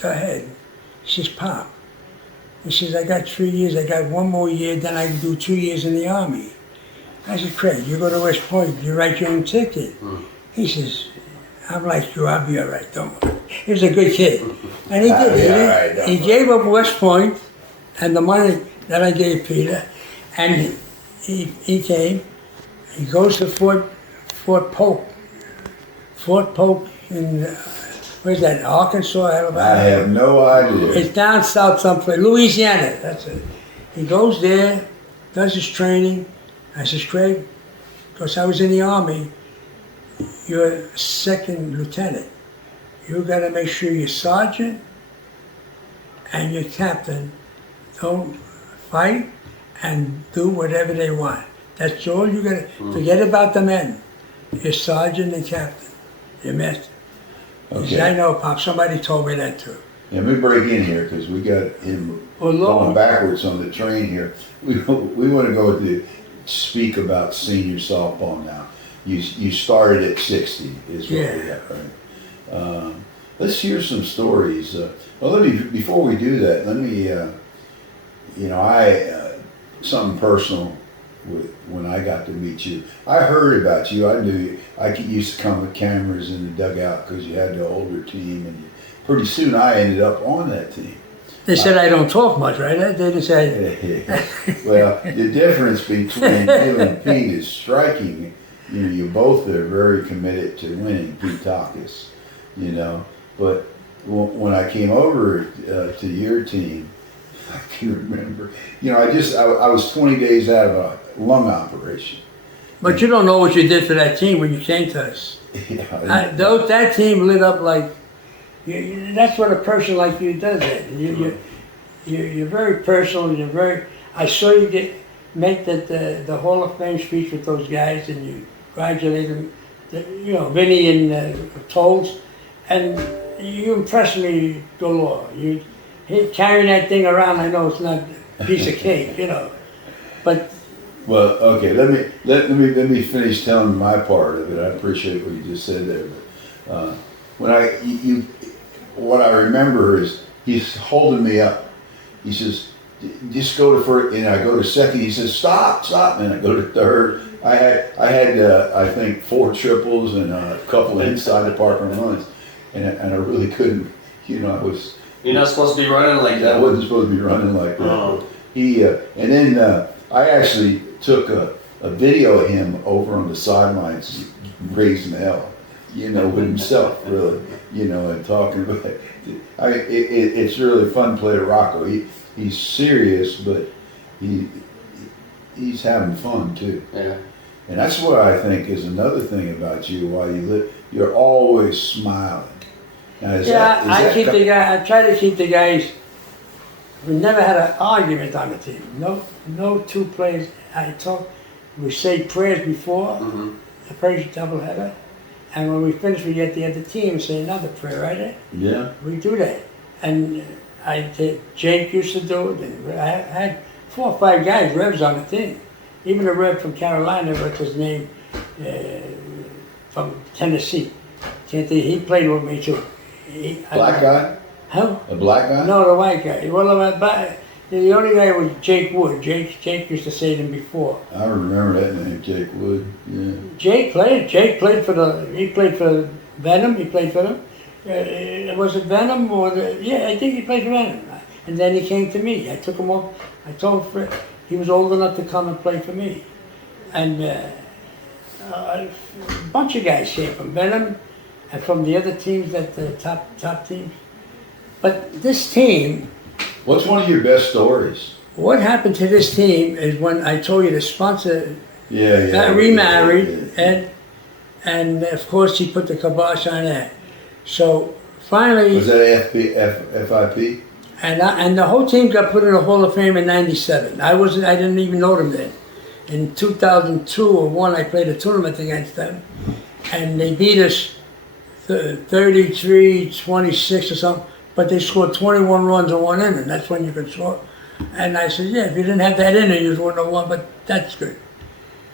go ahead. He says, Pop. He says, I got 3 years, I got 1 more year, then I can do 2 years in the Army. I said, Craig, you go to West Point, you write your own ticket. He says, I'm like you, I'll be all right, don't worry. He was a good kid. And he did. He gave up West Point and the money that I gave Peter, and he came. He goes to Fort Polk. Fort Polk in, where's that, Arkansas, Alabama? I have no idea. It's down south someplace, Louisiana, that's it. He goes there, does his training. I says, Craig, because I was in the Army, you're 2nd lieutenant. You got to make sure your sergeant and your captain don't fight and do whatever they want. That's all you got to, forget about the men. Your sergeant and captain, your master. He said, I know, Pop, somebody told me that too. Yeah, let me break in here because we got him going backwards on the train here. We want to go to speak about senior softball now. You started at 60 is what we got, right? Let's hear some stories. Well, before we do that, let me, something personal when I got to meet you. I heard about you. I knew you. I used to come with cameras in the dugout because you had the older team, and pretty soon I ended up on that team. They said I don't talk much, right? They didn't say. Well, the difference between you and Pete is striking. You both are very committed to winning, Pete Takis, But when I came over to your team, I can remember, I was 20 days out of a lung operation. But you don't know what you did for that team when you came to us. That team lit up like, that's what a person like you does. You're very personal. I saw you make the Hall of Fame speech with those guys, and you congratulate them. Vinny and Tolles, and you impressed me galore. You carrying that thing around. I know it's not a piece of cake, but. Well, okay. Let me finish telling my part of it. I appreciate what you just said there, but what I remember is he's holding me up. He says, "Just go to first," and I go to second. He says, "Stop," and I go to third. I had I think 4 triples and a couple of inside the park runs, and I really couldn't. I was. You're not supposed to be running like that. I wasn't supposed to be running like that. Oh. And then I actually took a video of him over on the sidelines raising hell, with himself, really, and talking about it. It's really fun to play Rocco. He's serious, but he's having fun too. Yeah. And that's what I think is another thing about you. While you live, you're always smiling. Now, I try to keep the guys. We never had an argument on the team. No 2 players. We say prayers before the first doubleheader, and when we finish, we get the other team and say another prayer, right? Yeah. We do that, and Jake used to do it. And I had 4 or 5 guys, Revs on the team. Even a Rev from Carolina, what's his name, from Tennessee. He played with me too. Black guy? Huh? A black guy? No, the white guy. Well, the only guy was Jake Wood. Jake used to say them before. I remember that name, Jake Wood. Yeah. Jake played for Venom. He played for them. Was it Venom or I think he played for Venom. And then he came to me. I took him off. I told Fred he was old enough to come and play for me. And a bunch of guys came from Venom and from the other teams, the top teams. But this team. What's one of your best stories? What happened to this team is when I told you the sponsor got remarried, and of course he put the kibosh on that. So finally. Was that FIP? And the whole team got put in the Hall of Fame in '97. I didn't even know them then. In 2002 or 1, I played a tournament against them, and they beat us 33-26 or something, but they scored 21 runs in one inning. That's when you could score. And I said, yeah, if you didn't have that inning, you wouldn't have won, but that's good.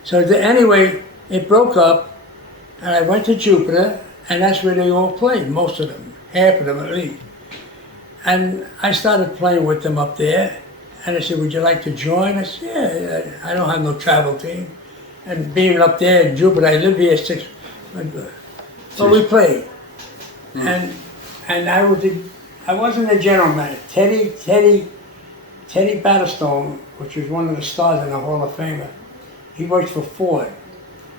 So anyway, it broke up, and I went to Jupiter, and that's where they all played, most of them, half of them at least. And I started playing with them up there, and I said, would you like to join? I said, yeah, I don't have no travel team. And being up there in Jupiter, I live here 6 months. So we played. And I wasn't a general manager. Teddy Battlestone, which was one of the stars in the Hall of Famer, he worked for Ford.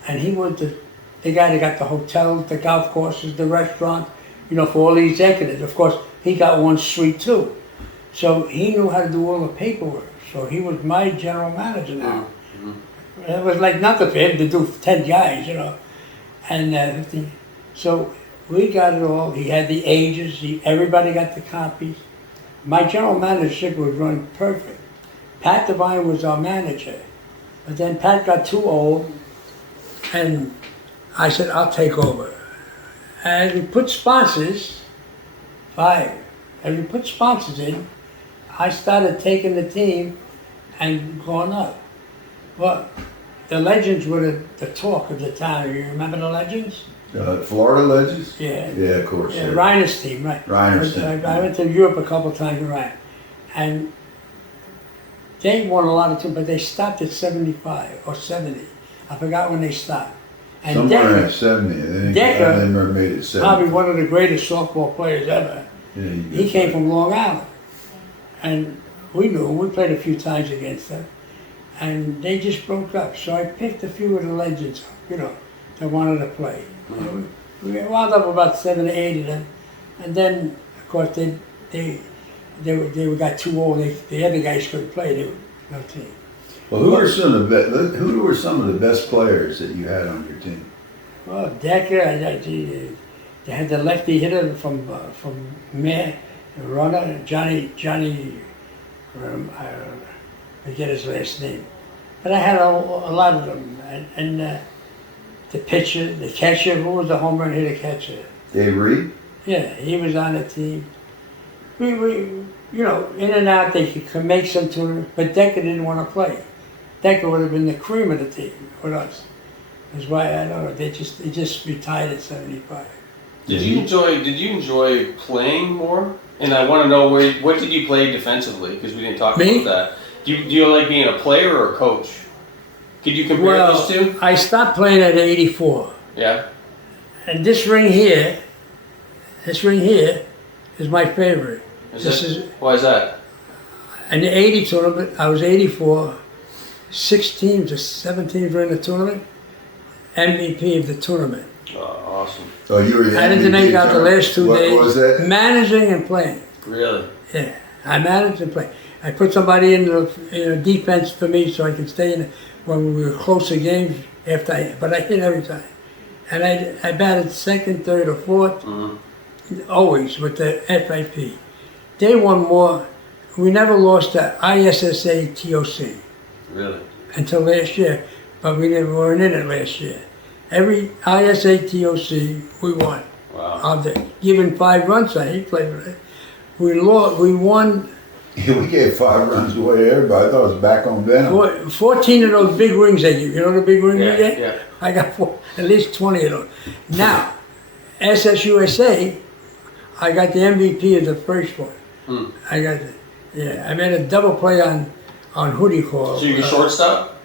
And he was the guy that got the hotels, the golf courses, the restaurant, for all these executives. Of course, he got one suite too. So he knew how to do all the paperwork. So he was my general manager now. It was like nothing for him to do 10 guys, And so we got it all. He had the ages. Everybody got the copies. My general managership was running perfect. Pat Devine was our manager. But then Pat got too old, and I said, I'll take over. And we put sponsors, 5. As we put sponsors in, I started taking the team and going up. Well, the Legends were the talk of the town. You remember the Legends? Florida Legends? Yeah. Yeah, of course. Yeah, Reiner's team, right. Reiner's team. I went to Europe a couple of times with Reiner. And they won a lot of teams, but they stopped at 75 or 70. I forgot when they stopped. And Somewhere at 70. Decker, I never made it 70. probably one of the greatest softball players ever. Yeah, He came from Long Island. And we knew him. We played a few times against them. And they just broke up. So I picked a few of the legends, that wanted to play. We wound up about 7 or 8 of them. And then, of course, they got too old. The other guys couldn't play. They were no team. Well, who were some of the best players that you had on your team? Well, Decker, they had the lefty hitter from Mare, runner, Johnny, I forget his last name. But I had a lot of them. And the pitcher, the catcher, who was the home run hitter catcher? Dave Reed? Yeah, he was on the team. We in and out, they could make some tournament, but Decker didn't want to play. Decker would have been the cream of the team with us. That's why, I don't know, they just retired at 75. Did you enjoy playing more? And I want to know what did you play defensively? Because we didn't talk about that. Do you like being a player or a coach? Could you compare those two? I stopped playing at 84. Yeah. And this ring here is my favorite. Why is that? In the 80 tournament, I was 84. 6 teams or 7 teams were in the tournament. MVP of the tournament. Oh, awesome. Oh, you were the I didn't make out the last 2 days. What was that? Managing and playing. Really? Yeah, I managed and played. I put somebody in the defense for me so I could stay in when we were closer games but I hit every time. And I batted second, third, or fourth, always with the FIP. They won more. We never lost the ISSA TOC. Really? Until last year, but we weren't in it last year. Every ISA TOC, we won. Wow. Given 5 runs, he played with it. We won. Yeah, we gave 5 runs away to everybody. I thought it was back on Benham. 14 of those big rings they give. You know the big rings you get? Yeah. I got at least 20 of those. Now, SSUSA, I got the MVP of the first one. I made a double play on who do you call? So you were shortstop?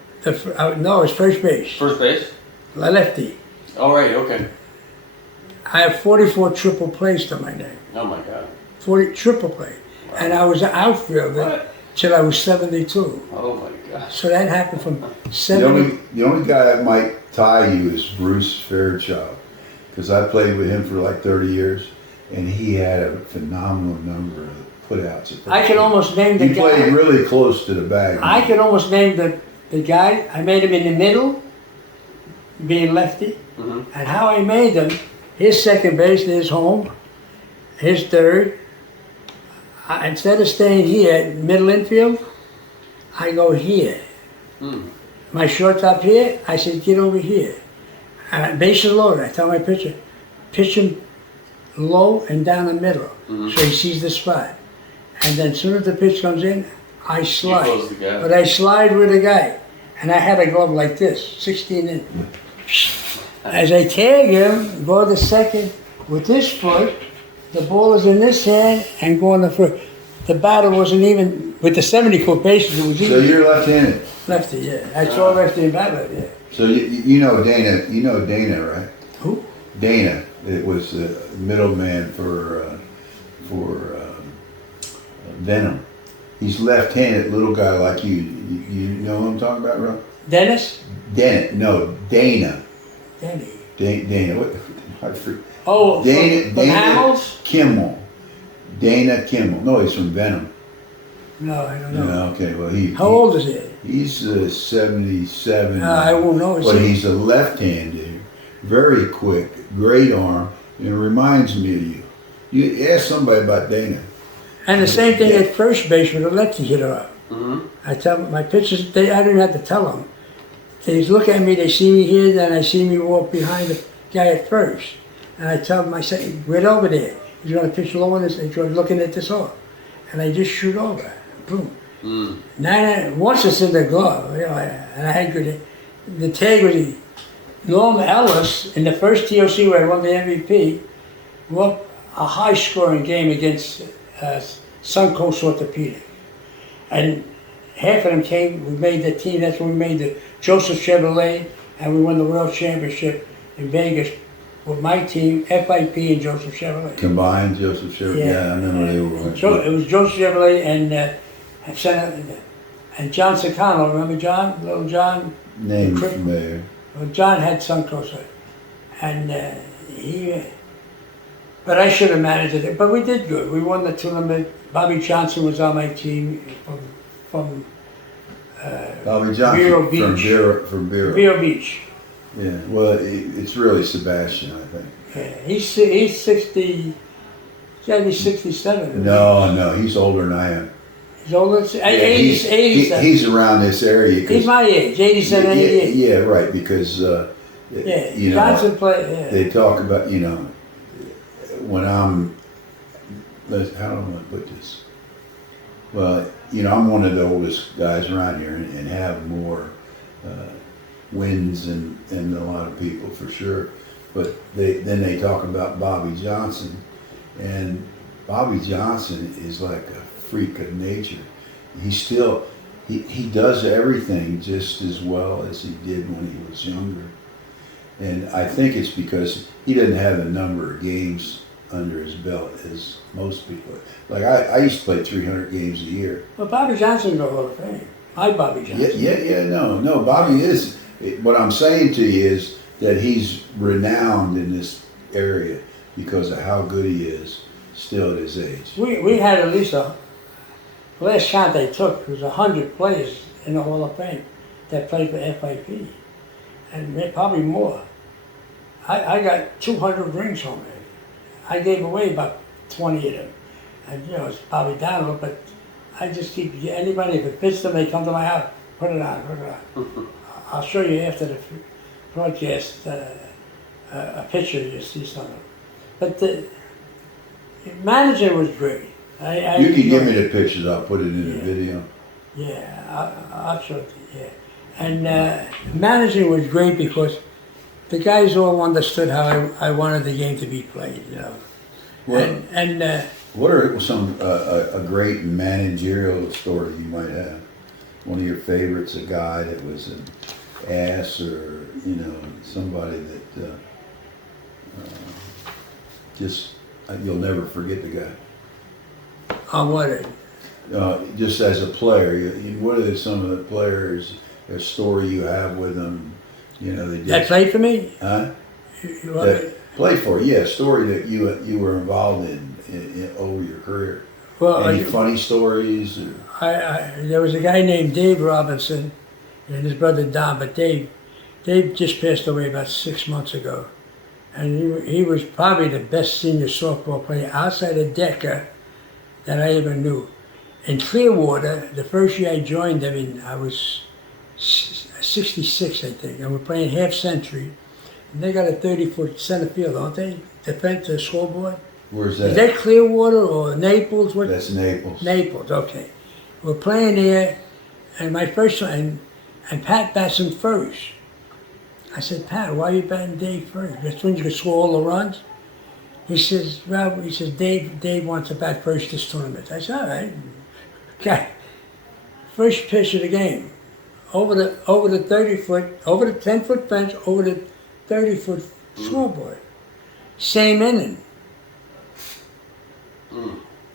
No, it's first base. First base? Lefty. Oh, right, okay. I have 44 triple plays to my name. Oh my God. 40 triple play. Wow. And I was an outfielder till I was 72. Oh my God. So that happened from 70. The only guy that might tie you is Bruce Fairchild. Because I played with him for like 30 years. And he had a phenomenal number of putouts. I can almost name the guy. He played really close to the bag. I can almost name the guy. I made him in the middle, being lefty. And how I made him, his second base is home, his third. Instead of staying here, middle infield, I go here. My shortstop here, I said, get over here. And bases loaded. I tell my pitcher, pitch him low and down the middle, so he sees the spot. And then as soon as the pitch comes in, I slide. close the gap. But I slide with the guy, and I had a glove like this, 16 inch. As I tag him, go to second with this foot, the ball is in this hand, and go on the foot. The batter wasn't even, with the 70-foot bases, it was So even you're left-handed. lefty, yeah. I saw lefty batter, yeah. So you know Dana, right? Who? Dana. It was the middleman for Venom. He's left-handed, little guy like you. You know who I'm talking about, Ron? Dennis? Dana. No, Dana. Danny. Dana. What? I forget. Oh, Dana. from Hamels? Kimmel. Dana Kimmel. No, he's from Venom. No, I don't know. No, okay. Well, How old is he? He's 77. I won't know. But he's a left-handed, very quick, great arm, and it reminds me of you. You ask somebody about Dana. And the same thing at first base with a lefty hitter. Mm-hmm. I tell my pitchers, I don't have to tell them. They look at me, they see me here, then I see me walk behind the guy at first. And I tell them, I say, right over there. He's going to pitch low on this, and he's looking at this off. And I just shoot over. Boom. Once it's in the glove, you know, and I had good. The tag was Norm Ellis in the first TOC where I won the MVP. Won a high-scoring game against Suncoast Orthopedic, and half of them came. We made the team. That's when we made the Joseph Chevrolet, and we won the World Championship in Vegas with my team, FIP and Joseph Chevrolet. Combined, Joseph Chevrolet. Yeah, I remember they were. So it was Joseph Chevrolet and John Sicano. Remember John? Little John? Name familiar. Well, John had Suncoast, and but I should have managed it. But we did good. We won the tournament. Bobby Johnson was on my team from Bobby Johnson Vero Beach. From Vero. Vero Beach. Yeah. Well, it's really Sebastian, I think. Yeah, he's 60. He's got to be 67. No, he's older than I am. He's older. Yeah, 87. he's around this area. He's my age, 87, 88. Yeah, right. Because Yeah, you know, Johnson played. Yeah. they talk about when I'm. How do I put this? Well, I'm one of the oldest guys around here and have more wins than a lot of people for sure. But then they talk about Bobby Johnson, and Bobby Johnson is like a freak of nature. He does everything just as well as he did when he was younger. And I think it's because he doesn't have the number of games under his belt as most people. Like I used to play 300 games a year. Well, Bobby Johnson go Hall of Fame. Hi, Bobby Johnson. No, Bobby is. What I'm saying to you is that he's renowned in this area because of how good he is still at his age. We had at least last count they took was 100 players in the Hall of Fame that played for FIP, and probably more. I got 200 rings on it. I gave away about 20 of them, and it's probably down a little, but I just keep anybody if it fits them, they come to my house, put it on. I'll show you after the broadcast a picture. You see something, but the manager was great. You can give me the pictures. I'll put it in the video. Yeah, I'll show it to you. Yeah. And managing was great because the guys all understood how I wanted the game to be played. Well, and what are some a great managerial story you might have? One of your favorites, a guy that was an ass, or somebody that just you'll never forget the guy. on what? Just as a player, what are some of the players? A story you have with them? They did. That played for me? Huh? You That played for you? Yeah, a story that you were involved in over your career. Well, Any funny stories? Or? There was a guy named Dave Robinson and his brother Don, but Dave just passed away about 6 months ago. And he was probably the best senior softball player outside of Decker that I ever knew. In Clearwater, the first year I joined them, I was 66, I think, and we're playing half century. And they got a 30-foot center field, don't they? Defense to the scoreboard. Where's Is that? that Clearwater or Naples? What? That's Naples. Naples, okay. We're playing there, and my first one, and Pat bats him first. I said, Pat, why are you batting Dave first? That's when you can score all the runs. He says, well, he says, Dave wants to bat first this tournament. I said, all right. Okay. First pitch of the game. Over the 30-foot, over the 10-foot fence, over the 30-foot scoreboard. Same inning.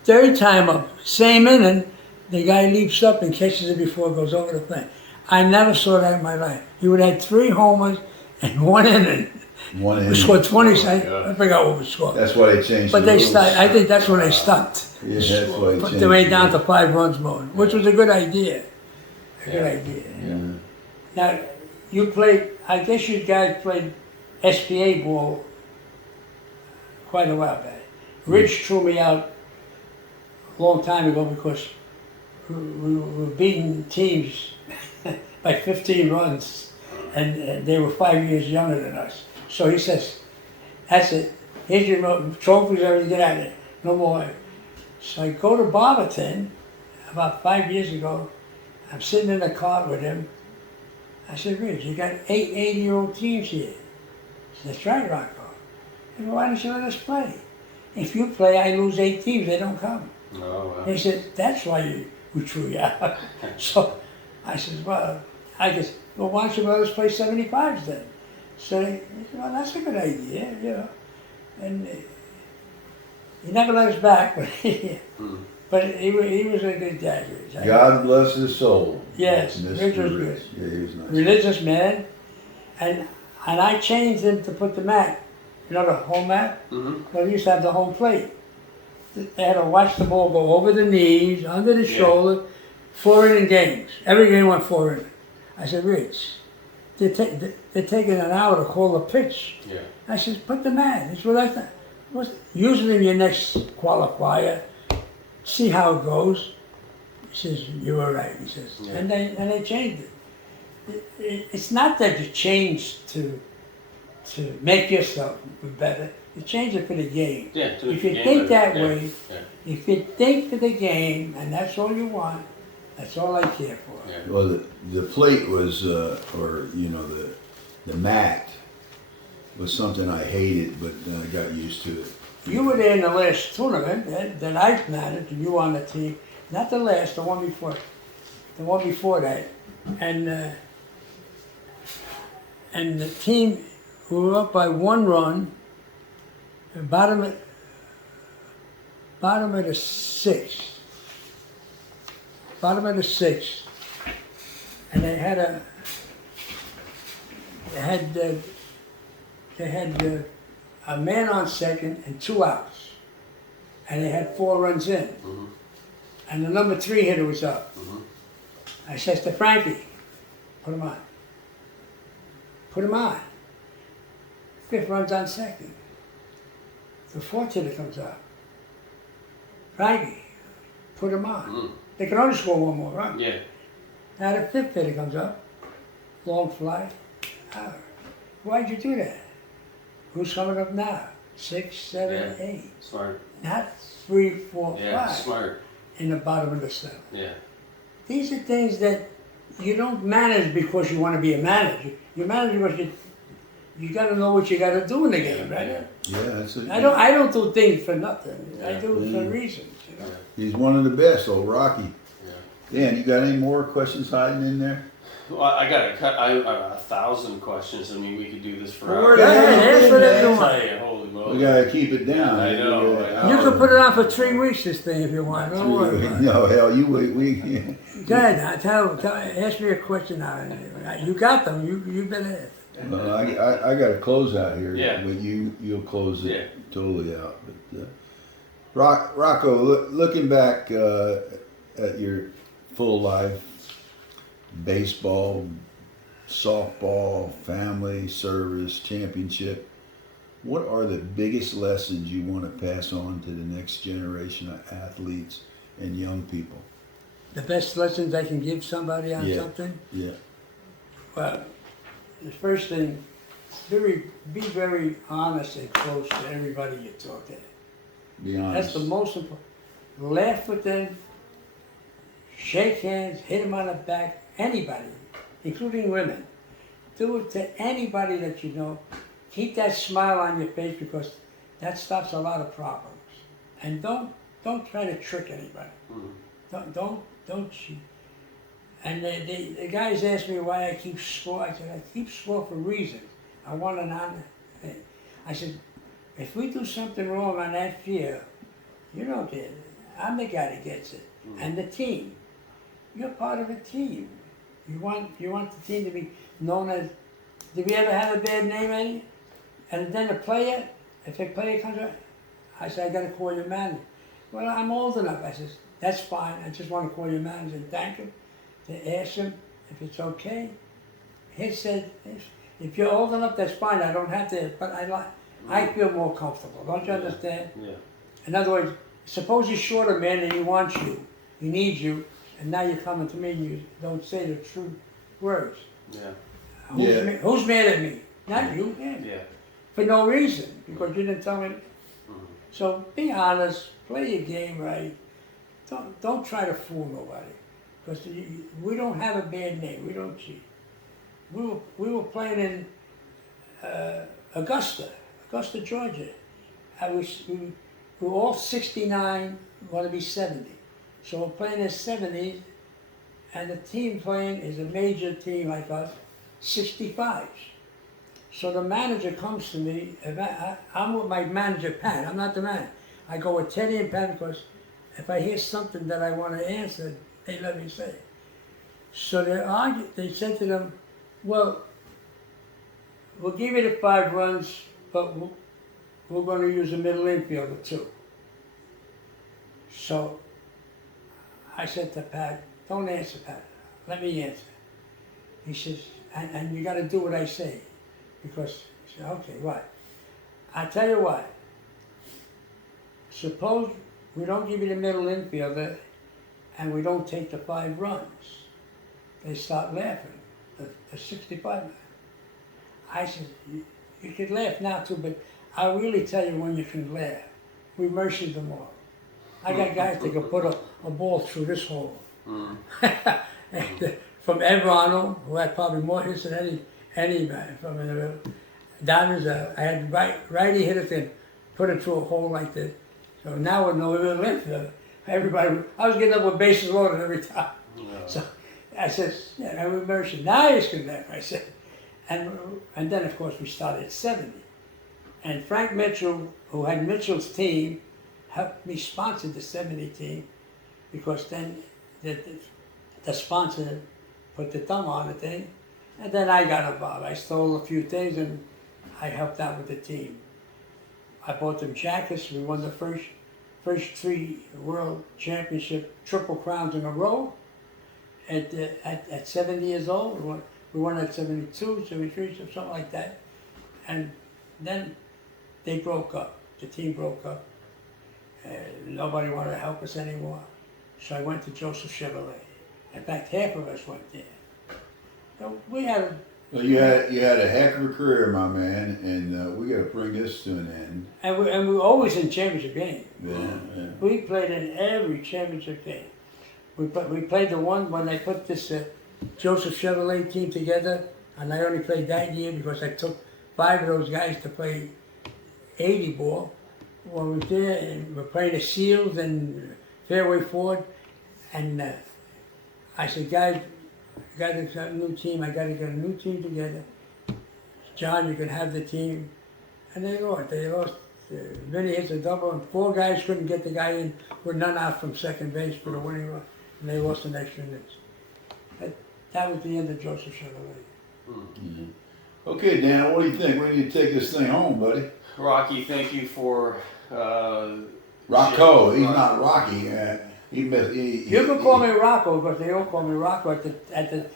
Third time up, same inning, the guy leaps up and catches it before it goes over the fence. I never saw that in my life. He would have 3 homers in 1 inning. One We inning. scored 20. God. I forgot what we scored. That's why they changed But the they rules. stopped. I think that's when they stopped. Yeah, that's why they Put changed the way the down to rules. 5 runs mode, which was a good idea. A good idea. Yeah. Now, you played. I guess you guys played SPA ball quite a while back. Rich threw me out a long time ago because we were beating teams by 15 runs, and they were 5 years younger than us. So he says, that's it. Here's your trophies, everything, get out of there. No more. So I go to Barberton about 5 years ago. I'm sitting in the car with him. I said, Rich, you got 8 80-year-old teams here. He said, that's right, Rocco. I said, why don't you let us play? If you play, I lose 8 teams, they don't come. Oh, wow. He said, that's why we threw you out. So I said, well, why don't you let us play 75s then? So he said, well, that's a good idea, you know. And he never let us back, but he was a good guy. Rich. God bless his soul. Yes, Mr. Rich was good. Yeah, he was nice. Religious man, and I changed him to put the mat, you know, the home mat. Well, he used to have the home plate. They had to watch the ball go over the knees, under the shoulder, 4 inning games. Every game went 4 innings. I said, Rich, they're taking an hour to call a pitch. Yeah. I said, put the mat. That's what I thought. Use it in your next qualifier. See how it goes. He says, you were right. He says, Yeah. and they changed it. It's not that you change to make yourself better. You change it for the game. Yeah, to make If the you game think better. that Yeah. way, Yeah. if you think for the game, and that's all you want, that's all I care for. Yeah. Well, the plate was, or you know, the mat was something I hated, but I got used to it. You were there in the last tournament that I managed, and you were on the team. Not the last, the one before. The one before that. And the team, we were up by 1 run, the bottom of the 6th. Bottom of the 6th. And they had a man on second and 2 outs. And they had 4 runs in. And the number 3 hitter was up. I says to Frankie, put him on. Put him on. 5th runs on second. The 4th hitter comes up. Frankie, put him on. They can only score 1 more run. Yeah. Now the 5th hitter comes up. Long fly. Out. Why'd you do that? Who's coming up now? 6, 7, Yeah. 8. Smart. Not 3, 4, Yeah, 5 smart. in the bottom of the 7th. Yeah. These are things that you don't manage because you want to be a manager. You manage because you got to know what you got to do in the game, right? Yeah, that's it. I don't do things for nothing. I do it for reasons, you know. He's one of the best, old Rocky. Yeah. Dan, you got any more questions hiding in there? Well, I got to cut. I 1,000 questions. I mean, we could do this for Well, hours. go ahead, ask whatever you I want. tell you, holy moly. We gotta keep it down. I know, We got I an You hour. can put it on for 3 weeks, this thing, if you want. Don't worry about it. No, hell, we Go ahead now. Ask me a question now. You got them. You better. well, I got a close out here. Yeah. But you'll close it Yeah. totally out. But Rocco, looking back at your full life, baseball, softball, family, service, championship, what are the biggest lessons you want to pass on to the next generation of athletes and young people? The best lessons I can give somebody on Yeah. something? Yeah. Well, the first thing, be very honest and close to everybody you talk to. Be honest. That's the most important. Laugh with them, shake hands, hit them on the back, anybody, including women. Do it to anybody that you know. Keep that smile on your face because that stops a lot of problems. And don't try to trick anybody. Don't cheat. And the guys asked me why I keep score. I said, I keep score for reasons. I want an honor. I said, if we do something wrong on that field, you don't get it. I'm the guy that gets it. And the team. You're part of a team. You want the team to be known as, did we ever have a bad name, Eddie? And then a player, if a player comes up, I say, I got to call your manager. Well, I'm old enough. I says, that's fine. I just want to call your manager and thank him, to ask him if it's okay. He said, if you're old enough, that's fine. I don't have to, but I feel more comfortable. Don't you understand? Yeah. In other words, suppose you're shorter, man, and he wants you, he needs you, and now you're coming to me and you don't say the true words. Yeah. Who's mad at me? Not you, him. Yeah. For no reason, because you didn't tell me. So be honest, play your game right. Don't try to fool nobody, because we don't have a bad name. We don't cheat. We were playing in Augusta, Georgia. We were all 69, going to be 70. So we're playing in 70s, and the team playing is a major team like us, 65s. So the manager comes to me, I'm with my manager, Pat, I'm not the manager. I go with Teddy and Pat because if I hear something that I want to answer, they let me say it. So they said to them, well, we'll give you the 5 runs, but we're going to use a middle infielder too. So I said to Pat, don't answer, Pat, let me answer. He says, and you got to do what I say. Because, he said, okay, what? I tell you what, suppose we don't give you the middle infielder and we don't take the 5 runs. They start laughing, the 65 man. I said, you can laugh now too, but I'll really tell you when you can laugh. We mercy them all. I got guys that can put a ball through this hole. From Ed Ronald, who had probably more hits than any man from the Dodgers, I had righty hitters and put it through a hole like this. So now with no middle infielder, everybody, I was getting up with bases loaded every time. Yeah. So I said, yeah, I was mercy. Now you can laugh, I said. And then of course we started at 70. And Frank Mitchell, who had Mitchell's team, helped me sponsor the 70 team, because then the sponsor put the thumb on the thing, and then I got involved. I stole a few things and I helped out with the team. I bought them jackets. We won the first 3 world championship triple crowns in a row at 70 years old. We won at 72, 73, something like that. And then they broke up. The team broke up. Nobody wanted to help us anymore. So I went to Joseph Chevrolet. In fact, half of us went there. So we had. Well, you had a heck of a career, my man, and we got to bring this to an end. And we were always in championship game. Yeah. We played in every championship game. We played the one when they put this Joseph Chevrolet team together, and I only played that year because I took 5 of those guys to play 80 ball. When we were there, and we're playing the Seals and Fairway Ford, and I said, guys, I got to get a new team. I got to get a new team together. John, you can have the team. And they lost. Vinny hits a double, and 4 guys couldn't get the guy in with none out from second base for the winning run, and they lost an extra innings. That was the end of Joseph Chevrolet. Mm-hmm. Okay, Dan, what do you think? We need to take this thing home, buddy. Rocky, thank you for Rocco. He's not Rocky. You can call me Rocco, because they don't call me Rocco at the.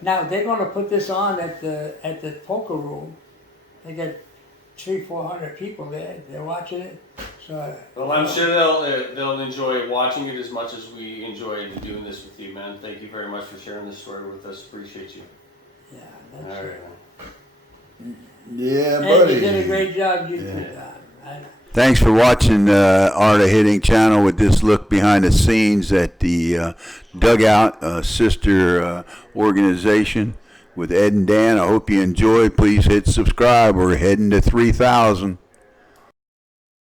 Now they're going to put this on at the poker room. They get 300-400 people there. They're watching it. So. Well, I'm sure they'll enjoy watching it as much as we enjoyed doing this with you, man. Thank you very much for sharing this story with us. Appreciate you. Yeah, that's all right. it. Yeah, Ed, buddy. you did a great job. Thanks for watching Art of Hitting channel with this look behind the scenes at the Dugout sister organization with Ed and Dan. I hope you enjoyed. Please hit subscribe. We're heading to 3,000.